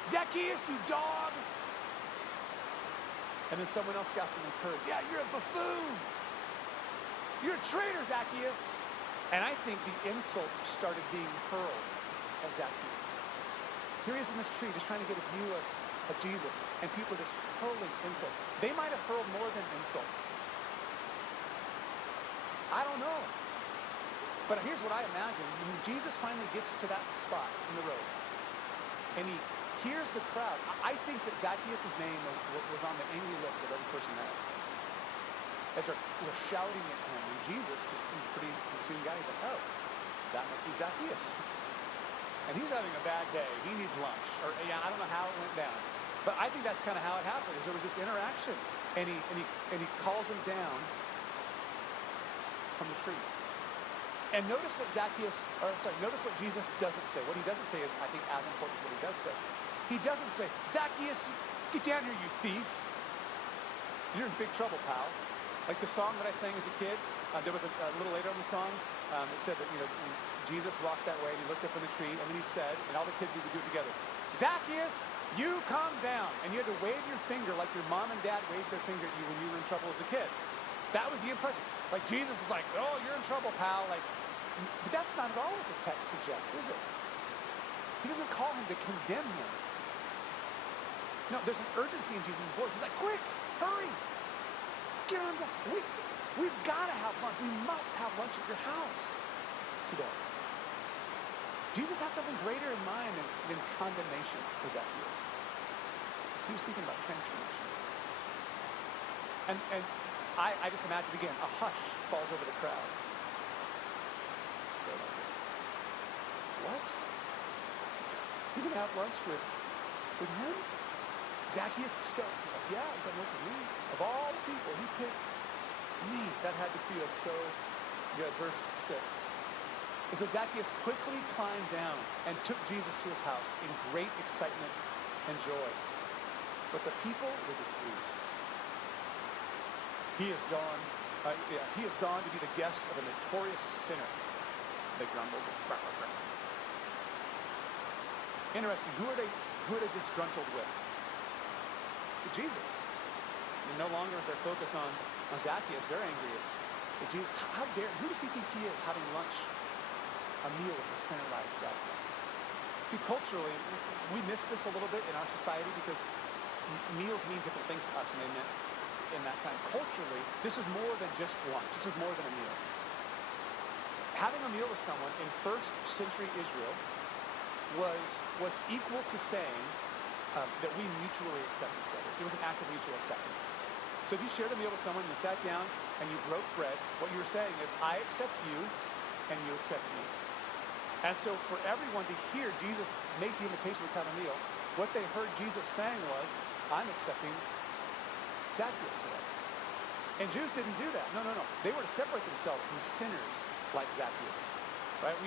Zacchaeus, you dog! And then someone else got some encouraged. Yeah, you're a buffoon! You're a traitor, Zacchaeus! And I think the insults started being hurled at Zacchaeus. Here he is in this tree just trying to get a view of Jesus, and people are just hurling insults. They might have hurled more than insults. I don't know. But here's what I imagine. When Jesus finally gets to that spot in the road, and he hears the crowd, I think that Zacchaeus' name was on the angry lips of every person there. As they're shouting at him, and Jesus he's a pretty in-tune guy. He's like, oh, that must be Zacchaeus. And he's having a bad day. He needs lunch. Or I don't know how it went down. But I think that's kind of how it happened, is there was this interaction. And he calls him down from the tree. And notice what notice what Jesus doesn't say. What he doesn't say is, I think, as important as what he does say. He doesn't say, Zacchaeus, get down here, you thief. You're in big trouble, pal. Like the song that I sang as a kid, there was a little later in the song, it said that, Jesus walked that way and he looked up in the tree, and then he said, and all the kids, we would do it together, Zacchaeus, you come down. And you had to wave your finger like your mom and dad waved their finger at you when you were in trouble as a kid. That was the impression. Like Jesus is like, oh, you're in trouble, pal. But that's not at all what the text suggests, is it? He doesn't call him to condemn him. No, there's an urgency in Jesus' voice. He's like, quick, hurry. Get on down. We've got to have lunch. We must have lunch at your house today. Jesus had something greater in mind than condemnation for Zacchaeus. He was thinking about transformation. And I just imagine, again, a hush falls over the crowd. They're like, what? You're going to have lunch with him? Zacchaeus is stoked. He's like, yeah, he's like, no, to me, of all the people, he picked me. That had to feel so good. Verse 6. And so Zacchaeus quickly climbed down and took Jesus to his house in great excitement and joy. But the people were displeased. He has gone to be the guest of a notorious sinner, they grumbled. Interesting. Who are they disgruntled with? Jesus. And no longer is their focus on Zacchaeus. They're angry at Jesus. How dare, who does he think he is having lunch, a meal with a sinner like Zacchaeus? See, culturally, we miss this a little bit in our society because meals mean different things to us than they meant in that time. Culturally, this is more than just lunch. This is more than a meal. Having a meal with someone in first century Israel was equal to saying that we mutually accept each other. It was an act of mutual acceptance. So if you shared a meal with someone, you sat down and you broke bread, what you were saying is, I accept you and you accept me. And so for everyone to hear Jesus make the invitation, let's have a meal, what they heard Jesus saying was, I'm accepting Zacchaeus today. And Jews didn't do that. No. They were to separate themselves from sinners like Zacchaeus. Right?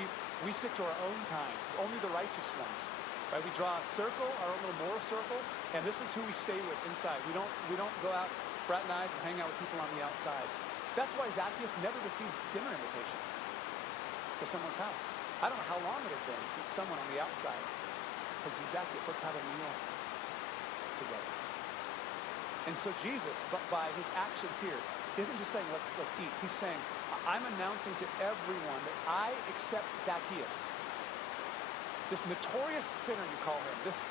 We stick to our own kind, only the righteous ones. Right? We draw a circle, our own little moral circle, and this is who we stay with inside. We don't go out, fraternize, and hang out with people on the outside. That's why Zacchaeus never received dinner invitations to someone's house. I don't know how long it had been since someone on the outside had said, Zacchaeus, let's have a meal together. And so Jesus, but by his actions here, isn't just saying, let's eat. He's saying, I'm announcing to everyone that I accept Zacchaeus. This notorious sinner, you call him, this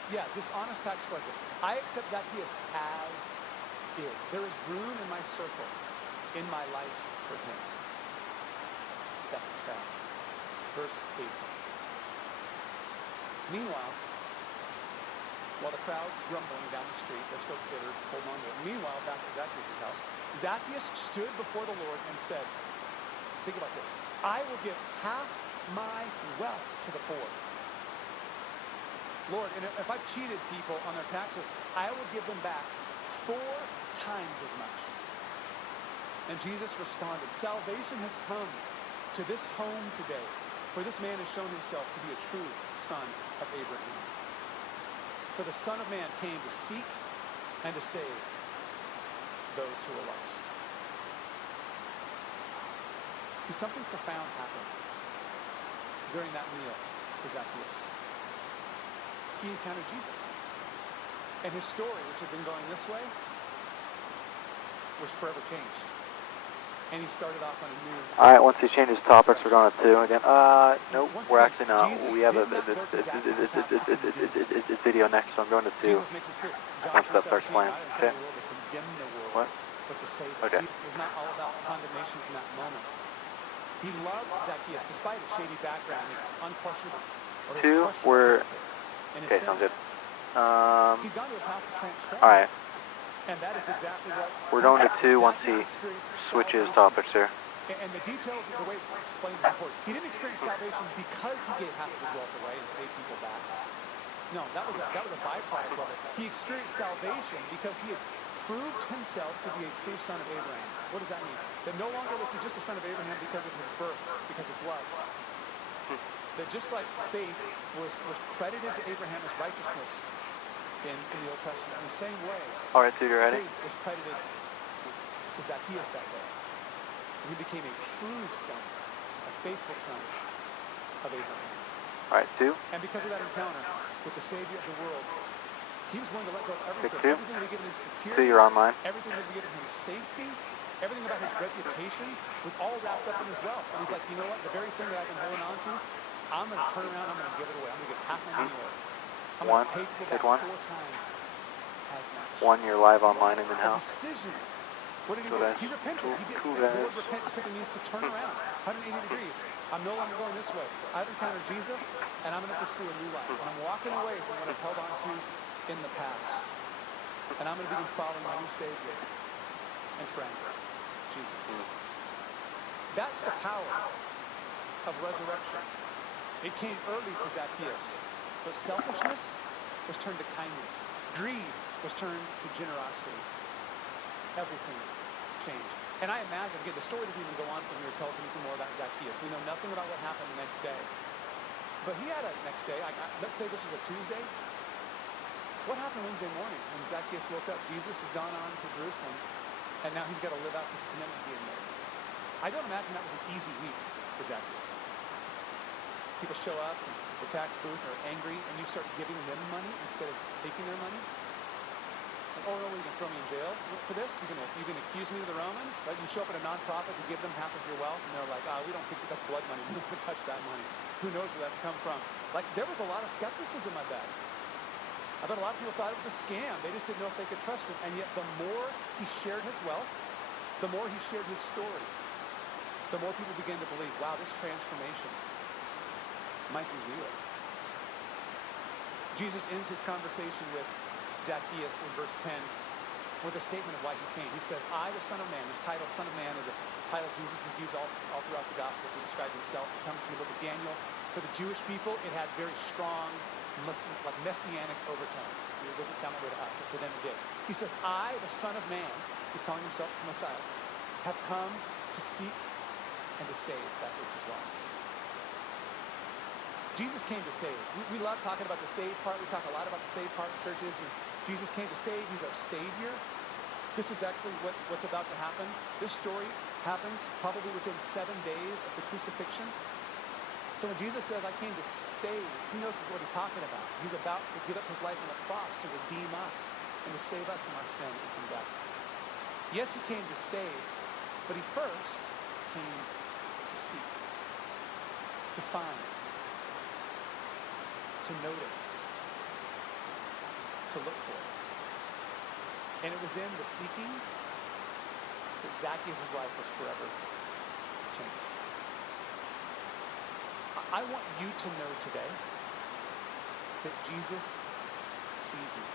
honest tax collector. I accept Zacchaeus as is. There is room in my circle, in my life for him. That's profound. Verse 8. Meanwhile, while the crowd's grumbling down the street, they're still bitter, holding on to it. Meanwhile, back at Zacchaeus' house, Zacchaeus stood before the Lord and said, think about this, I will give half my wealth to the poor. Lord, and if I've cheated people on their taxes, I will give them back 4 times as much. And Jesus responded, salvation has come to this home today, for this man has shown himself to be a true son of Abraham. For the Son of Man came to seek and to save those who are lost. See, something profound happened during that meal for Zacchaeus. He encountered Jesus. And his story, which had been going this way, was forever changed. And he started off on a new... All right, once he changes topics, we're going to 2 again. Nope, we're actually not. We have a video next, so I'm going to 2. Once that starts playing. Okay. What? But to save Okay. Jesus was not all about condemnation in that moment. He loved Zacchaeus, despite his shady background, his unquestionable... 2, we're... Okay, sounds good. He'd gone to his house to transform. All right. And that is exactly what... We're going to 2 once he switches topics here. And the details of the way it's explained is important. He didn't experience salvation because he gave half of his wealth away and paid people back. No, that was a byproduct of it. He experienced salvation because he had proved himself to be a true son of Abraham. What does that mean? That no longer was he just a son of Abraham because of his birth, because of blood. That just like faith was credited to Abraham as righteousness in the Old Testament, in the same way, All right, dude, you ready? faith was credited to Zacchaeus that way. And he became a true son, a faithful son of Abraham. All right, 2. And because of that encounter with the Savior of the world, he was willing to let go of everything. Pick 2. Everything that had given him 2, security, you're online. everything that had given him safety, everything about his reputation was all wrapped up in his wealth. And he's like, you know what? The very thing that I've been holding on to, I'm going to turn around, I'm going to give it away. I'm going to give half my money away. I'm going to pay people back 4 times as much. 1, you're live online and in A house. decision. What did he do? He repented. He did. Cool The guys. word repent simply means to turn around 180 degrees. I'm no longer going this way. I've encountered Jesus, and I'm going to pursue a new life. And I'm walking away from what I've held on to in the past. And I'm going to begin following my new Savior and friend, Jesus. That's the power of resurrection. It came early for Zacchaeus, but selfishness was turned to kindness. Greed was turned to generosity. Everything changed. And I imagine, again, the story doesn't even go on from here to tell us anything more about Zacchaeus. We know nothing about what happened the next day. But he had a next day. Let's say this was a Tuesday. What happened Wednesday morning when Zacchaeus woke up? Jesus has gone on to Jerusalem, and now he's got to live out this commitment he had made. I don't imagine that was an easy week for Zacchaeus. People show up at the tax booth, are angry, and you start giving them money instead of taking their money. Like, oh no, you're gonna throw me in jail for this? You're gonna accuse me to the Romans? Right? You show up at a nonprofit to give them half of your wealth, and they're like, we don't think that's blood money. We don't want to touch that money. Who knows where that's come from? Like, there was a lot of skepticism, I bet. I bet a lot of people thought it was a scam. They just didn't know if they could trust him. And yet, the more he shared his wealth, the more he shared his story, the more people began to believe, wow, this transformation might be real. Jesus ends his conversation with Zacchaeus in verse 10 with a statement of why he came. He says, I, the Son of Man. This title, Son of Man, is a title Jesus has used all throughout the Gospels to describe himself. It comes from the book of Daniel For the Jewish people, it had very strong, like messianic overtones. It doesn't sound that way to us, but for them it did. He says, I, the Son of Man, he's calling himself Messiah, have come to seek and to save that which is lost. Jesus came to save. We love talking about the save part. We talk a lot about the save part in churches. And Jesus came to save. He's our Savior. This is actually what's about to happen. This story happens probably within 7 days of the crucifixion. So when Jesus says, I came to save, he knows what he's talking about. He's about to give up his life on the cross to redeem us and to save us from our sin and from death. Yes, he came to save, but he first came to seek, to find, to notice, to look for. And it was in the seeking that Zacchaeus' life was forever changed. I want you to know today that Jesus sees you.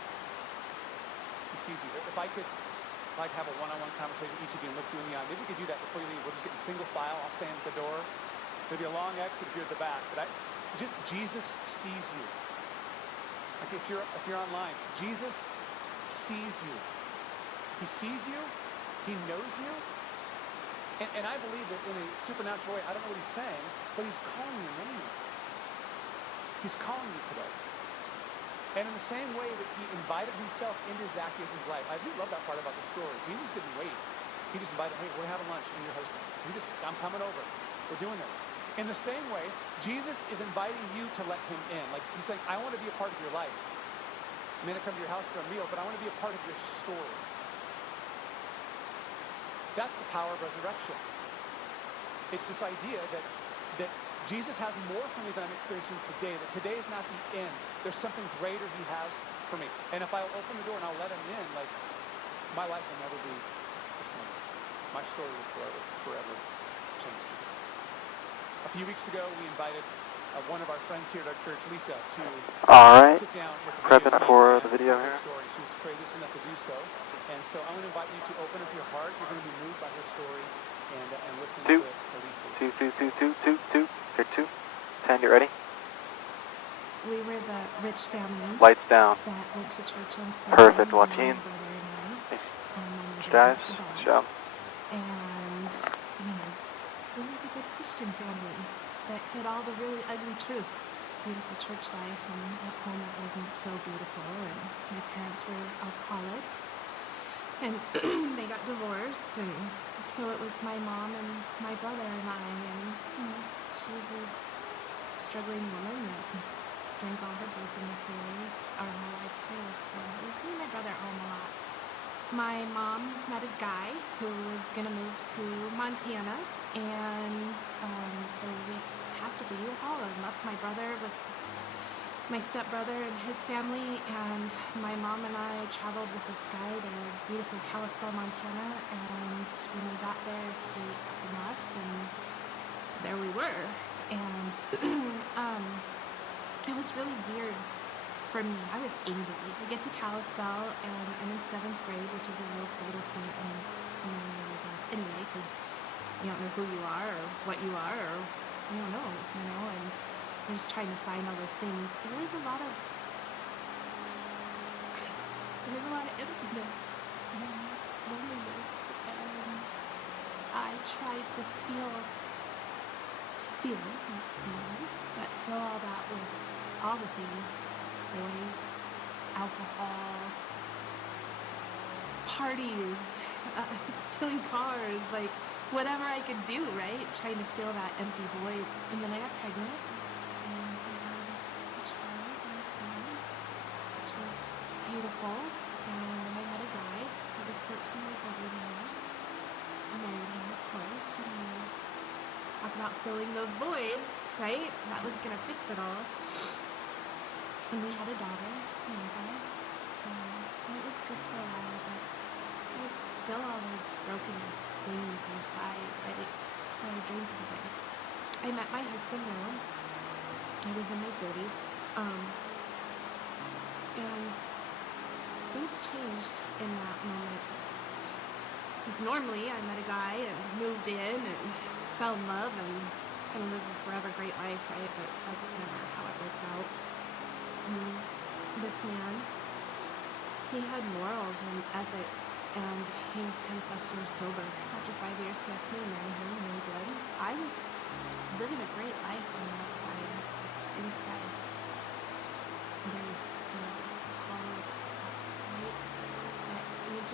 He sees you. If I could have a one-on-one conversation with each of you and look you in the eye, maybe we could do that before you leave. We'll just get in single file. I'll stand at the door. Maybe a long exit if you're at the back. But Jesus sees you. Like if you're online, Jesus sees you. He sees you. He knows you. And I believe that in a supernatural way, I don't know what he's saying, but he's calling your name. He's calling you today. And in the same way that he invited himself into Zacchaeus' life, I do love that part about the story. Jesus didn't wait. He just invited, hey, we're having lunch and you're hosting. I'm coming over. We're doing this. In the same way, Jesus is inviting you to let him in. Like he's saying, I want to be a part of your life. I may not come to your house for a meal, but I want to be a part of your story. That's the power of resurrection. It's this idea that Jesus has more for me than I'm experiencing today, that today is not the end. There's something greater he has for me. And if I'll open the door and I'll let him in, like, my life will never be the same. My story will forever change. A few weeks ago, we invited one of our friends here at our church, Lisa, to sit down with the Prepping video team for and the video tell her here. story. She was courageous enough to do so. And so I want to invite you to open up your heart. You're going to be moved by her story and listen to Lisa's. Two. Here, 2. 10, you ready? We were the rich family Lights down. that went to church on Sunday. Perfect, my mom, Joaquin. my brother and I. My Guys, dad went to the bar. job. And, we were the good Christian family that hid all the really ugly truths. Beautiful church life, and at home it wasn't so beautiful. And my parents were alcoholics. And they got divorced, and so it was my mom and my brother and I, and she was a struggling woman that drank all her brokenness away our whole life too. So it was me and my brother at home a lot. My mom met a guy who was gonna move to Montana, and so we packed up a U-Haul and left my brother with my stepbrother and his family, and my mom and I traveled with this guy to beautiful Kalispell, Montana, and when we got there, he left, and there we were. And it was really weird for me. I was angry. We get to Kalispell, and I'm in 7th grade, which is a real pivotal point in my baby's life anyway, because you don't know who you are or what you are, or you don't know, and I'm just trying to find all those things. And there was a lot of emptiness and loneliness, and I tried to feel all that with all the things: boys, alcohol, parties, stealing cars, like whatever I could do, right? Trying to fill that empty void. And then I got pregnant. And we had a child, my son, which was beautiful. And then I met a guy who was 14 years older than me. I married him, of course. And we talk about filling those voids, right? That was gonna fix it all. And we had a daughter, Samantha. And it was good for a while, but there was still all those brokenness things inside, right? So I drank it away. I met my husband now. I was in my 30s. And things changed in that moment. Because normally I met a guy and moved in and fell in love and kind of live a forever great life, right? But that's never how it worked out. This man, he had morals and ethics, and he was 10 plus years sober. After 5 years, he asked me to marry him, and I did. I was living a great life on the outside, but inside, there was still all of that stuff, right? That you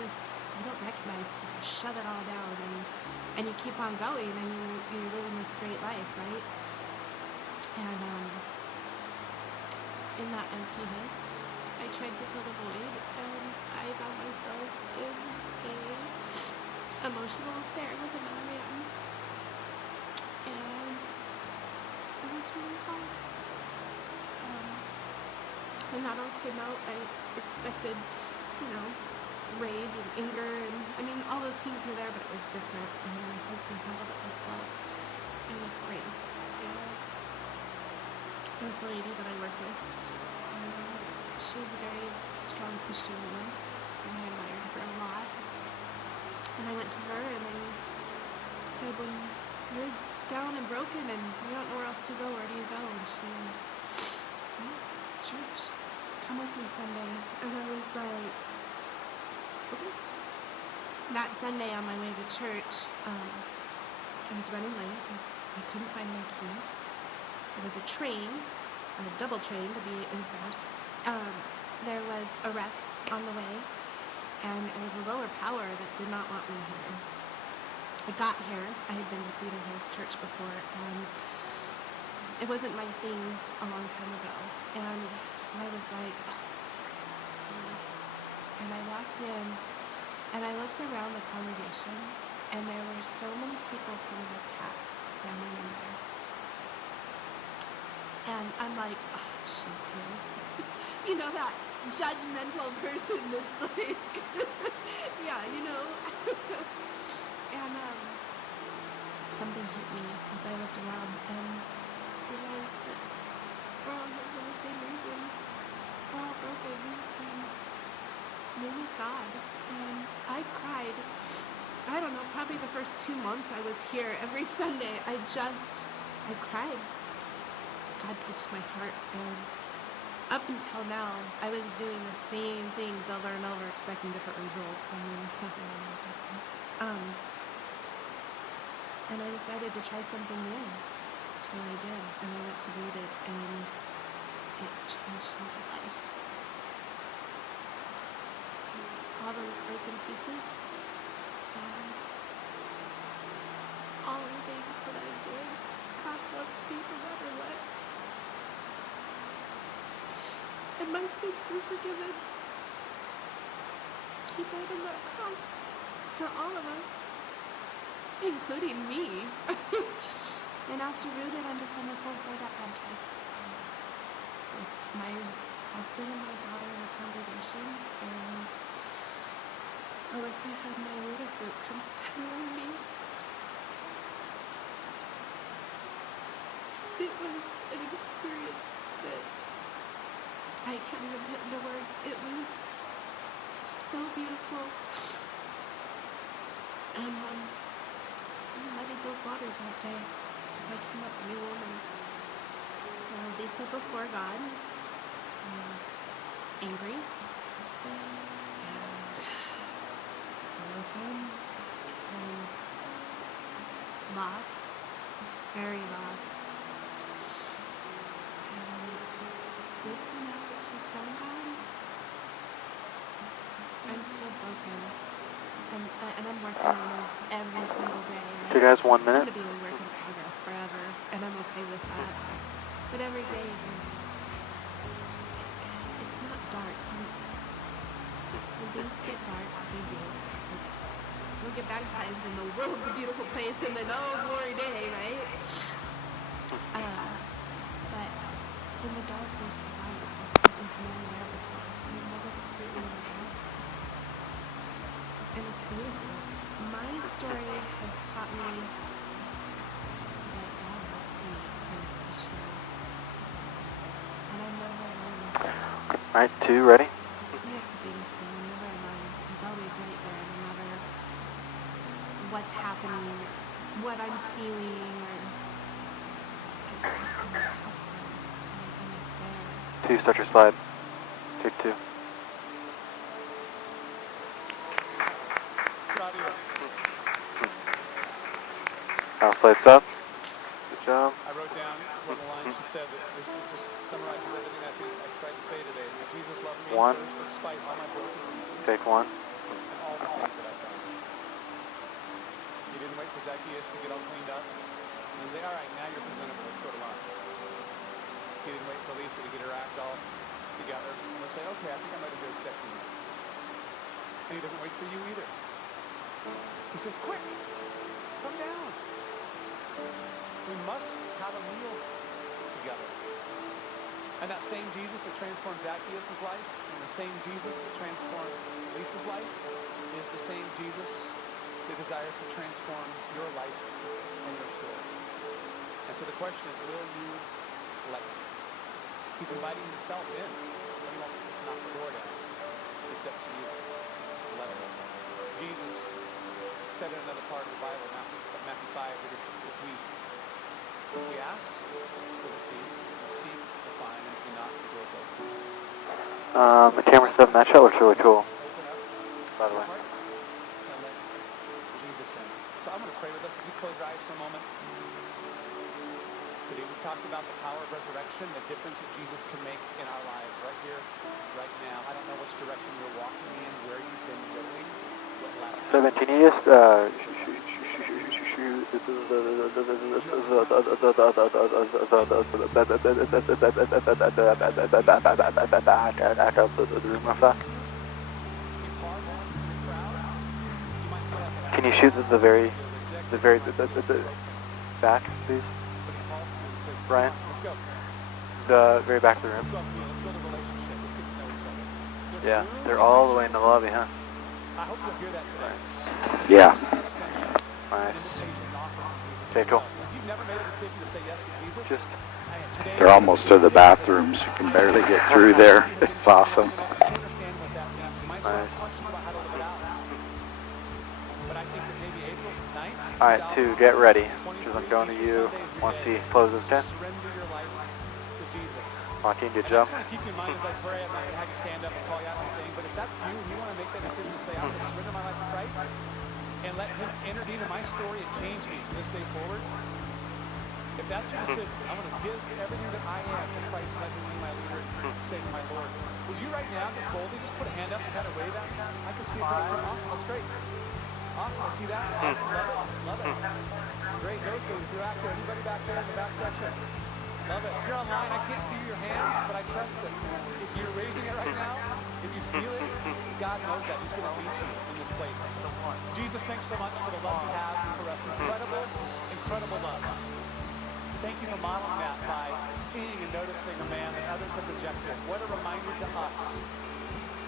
don't recognize because you shove it all down, and you keep on going, and you're living this great life, right? And in that emptiness, I tried to fill the void, and I found myself in a emotional affair with another man, and it was really hard. When that all came out, I expected, rage and anger, and I mean, all those things were there, but it was different, and my husband handled it with love and with grace, and there's a lady that I work with, and she's a very strong Christian woman, and I admired her a lot. And I went to her and I said, when you're down and broken and you don't know where else to go, where do you go? And she was, church, come with me Sunday. And I was like, okay. That Sunday on my way to church, I was running late. I couldn't find my keys. There was a train, a double train to be in fact. There was a wreck on the way, and it was a lower power that did not want me here. I got here. I had been to Cedar Hills Church before, and it wasn't my thing a long time ago. And so I was like, oh, Cedar Hills, really? And I walked in, and I looked around the congregation, and there were so many people from the past standing in there. And I'm like, oh, she's here. You know, that judgmental person that's like, yeah, And something hit me as I looked around and realized that we're all here for the same reason. We're all broken and we need God. And I cried. I don't know, probably the first 2 months I was here every Sunday. I cried. God touched my heart, and up until now, I was doing the same things over and over, expecting different results. I mean, what happens? And I decided to try something new. So I did, and I went to Rooted, and it changed my life. All those broken pieces, and all of the things that I did cropped up me no matter what. And my sins were forgiven. He died on that cross for all of us, including me. And after Rooted on December 4th, I got baptized with my husband and my daughter in the congregation, and Alyssa had my Rooted group come stand with me. It was an experience that I can't even put into words. It was so beautiful. And I muddied those waters that day because I came up a new woman. They said before God was angry and broken and lost, very lost. Listen, now that she's found God, I'm still broken, and I'm working on those every single day. So you guys 1 minute? I'm going to be a work in progress forever, and I'm okay with that. But every day it's not dark. When things get dark, they do. Like, we'll get baptized and the world's a beautiful place, and then, oh, glory day, right? But in the dark, there's the light that was never there before, so you're never completely in the dark. And it's beautiful. My story has taught me that God loves me unconditionally. And I'm never alone. Alright, 2, ready? I think that's the biggest thing. I'm never alone. He's always right there, no matter what's happening, what I'm feeling, or touch him, and he's there. 2, start your slide. Take 2. Proud of you. Now slides up. Good job. I wrote down one of the lines she said that just summarizes everything I think I tried to say today. That Jesus loved me 1. first despite all my broken pieces Take 1. and all the things that I've done. He didn't wait for Zacchaeus to get all cleaned up and then say, all right, now you're presentable, let's go to lunch. He didn't wait for Lisa to get her act all together and then say, okay, I think I might have been accepting you. And he doesn't wait for you either. He says, quick, come down. We must have a meal together. And that same Jesus that transformed Zacchaeus' life and the same Jesus that transformed Lisa's life is the same Jesus that desires to transform your life and your story. And so the question is, will you let him? He's inviting himself in. He won't knock the door down. It's up to you to let him in. Jesus said in another part of the Bible, Matthew 5, that if we ask, we'll receive. If we seek, we'll find. And if we knock, the door's open. The camera 7, that shot looks really cool, Open up. by the way. And let Jesus in. So I'm going to pray with us. If you close your eyes for a moment. Today we talked about the power of resurrection, the difference that Jesus can make in our lives right here, right now. I don't know which direction you're walking in, where you've been going, what last night. 17, you just, Can you shoot the very back, please? Brian? Let's go. The very back of the room. Let's go to relationship. Let's get to know each other. Yeah, they're all the way in the lobby, huh? I hope you'll hear that today. Yeah. Alright. An invitation, an offer from Jesus Okay, cool. himself. If you've never made a decision to say yes to Jesus, Just today They're almost to the bathrooms. You can barely get through there. It's awesome. you understand what that means. You might still have questions about how to live it out. But I think that maybe April 9th, Alright, 2, get ready. Because I'm going to you once he closes 10. surrender your life to Jesus. Joaquin, good I job. just want to keep you in mind as I pray. I'm not going to have you stand up and call you out on anything. But if that's you and you want to make that decision to say, I'm going to surrender my life to Christ and let him enter into my story and change me from this day forward. If that's your decision, I'm going to give everything that I am to Christ and let him be my leader and Savior, my Lord. Would you right now just boldly just put a hand up and kind of wave at me? I can see it. Awesome. That's great. Awesome. I see that. Awesome. Love it. Love it. Great. Nosebleed. If you're back there, anybody back there in the back section? Love it. If you're online, I can't see your hands, but I trust that if you're raising it right now, if you feel it, God knows that. He's going to meet you in this place. Jesus, thanks so much for the love you have for us. Incredible, incredible love. Thank you for modeling that by seeing and noticing a man that others have rejected. What a reminder to us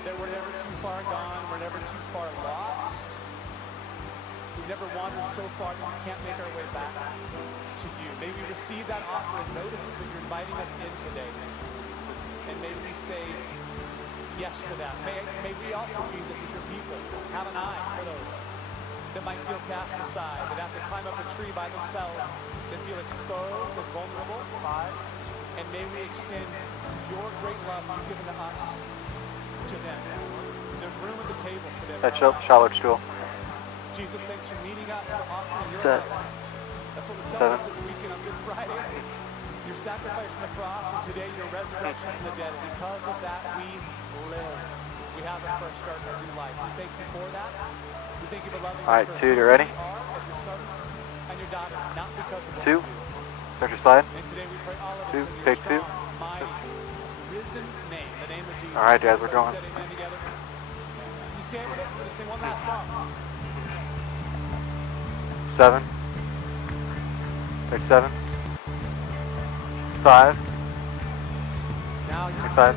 that we're never too far gone, we're never too far lost. We've never wandered so far that we can't make our way back to you. May we receive that offer and notice that you're inviting us in today. And may we say yes to that. May we also, Jesus, as your people, have an eye for those that might feel cast aside, that have to climb up a tree by themselves, that feel exposed and vulnerable. And may we extend your great love you've given to us to them. There's room at the table for them. That shot looks cool. Jesus, thanks for meeting us, for offering your Set. love. That's what we celebrate this weekend on Good Friday. Your sacrifice on the cross, and today your resurrection from the dead. And because of that, we live. We have a fresh start in our new life. We thank you for that. We thank you for loving us. All right, for 2, you who ready? we are as your sons and your daughters, not because of what 2, we do. start your slide. And today we pray all of us 2, in your take 2. strong, mighty, risen name, the name of Jesus. All right, guys, we're going. Said amen together. You stand with us. We're going to sing one last song. 7. Take 7. 5. Now Take 5.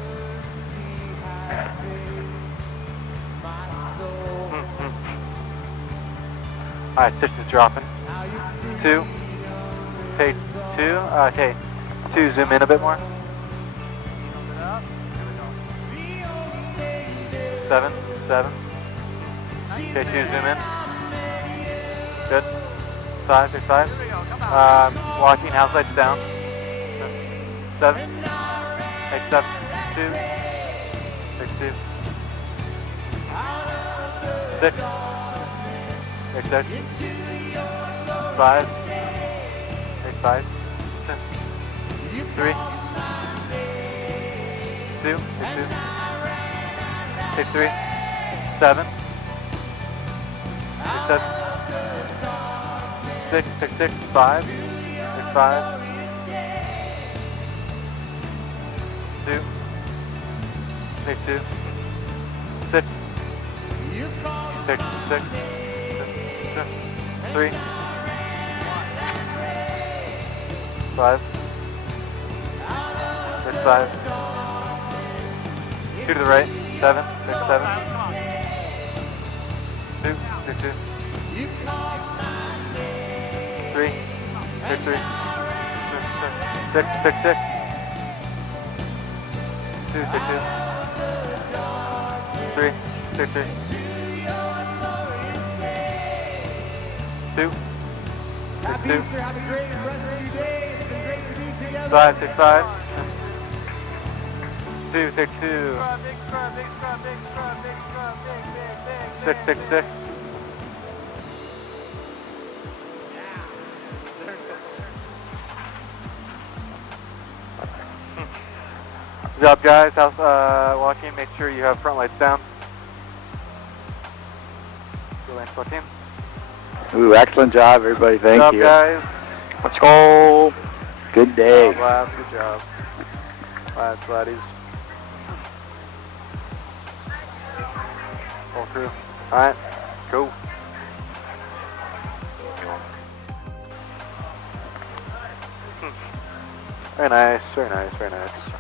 Alright, 6 is dropping. 2. Take 2. Okay. 2, zoom in a bit more. 7. 7. Okay, 2, zoom in. Good. 5, take 5. Walking, house lights down. 7. Make 7, 2. Make 2. 6. Make 6. 5. Make 5. 3. 2. Make 2. Take 3. 7. Take 7. 6. Take 6. 5. Take 5. 2. Take 2. 6. Take 6. 3. 5. Take 5. 2 to the right. 7. Take 7. 2. Take 2. 3. Take 3. 6. Take 6. 2. Take 2. 3. Take 3. 2. Happy Easter. Have a great and blessed new day. It's been great to be together. 5. Take 5. 2. Take 2. Big scrub, big scrub, big scrub, big scrub, big scrub, big, big, big. 6. Take 6. Good job, guys. How's walking? Make sure you have front lights down. Good lane, walking. Ooh, excellent job, everybody. Thank Good you. job, guys. Let's go. Good day. Good job, lads. Good job. Lads, laddies. Whole crew. Alright, go. Very nice, very nice, very nice.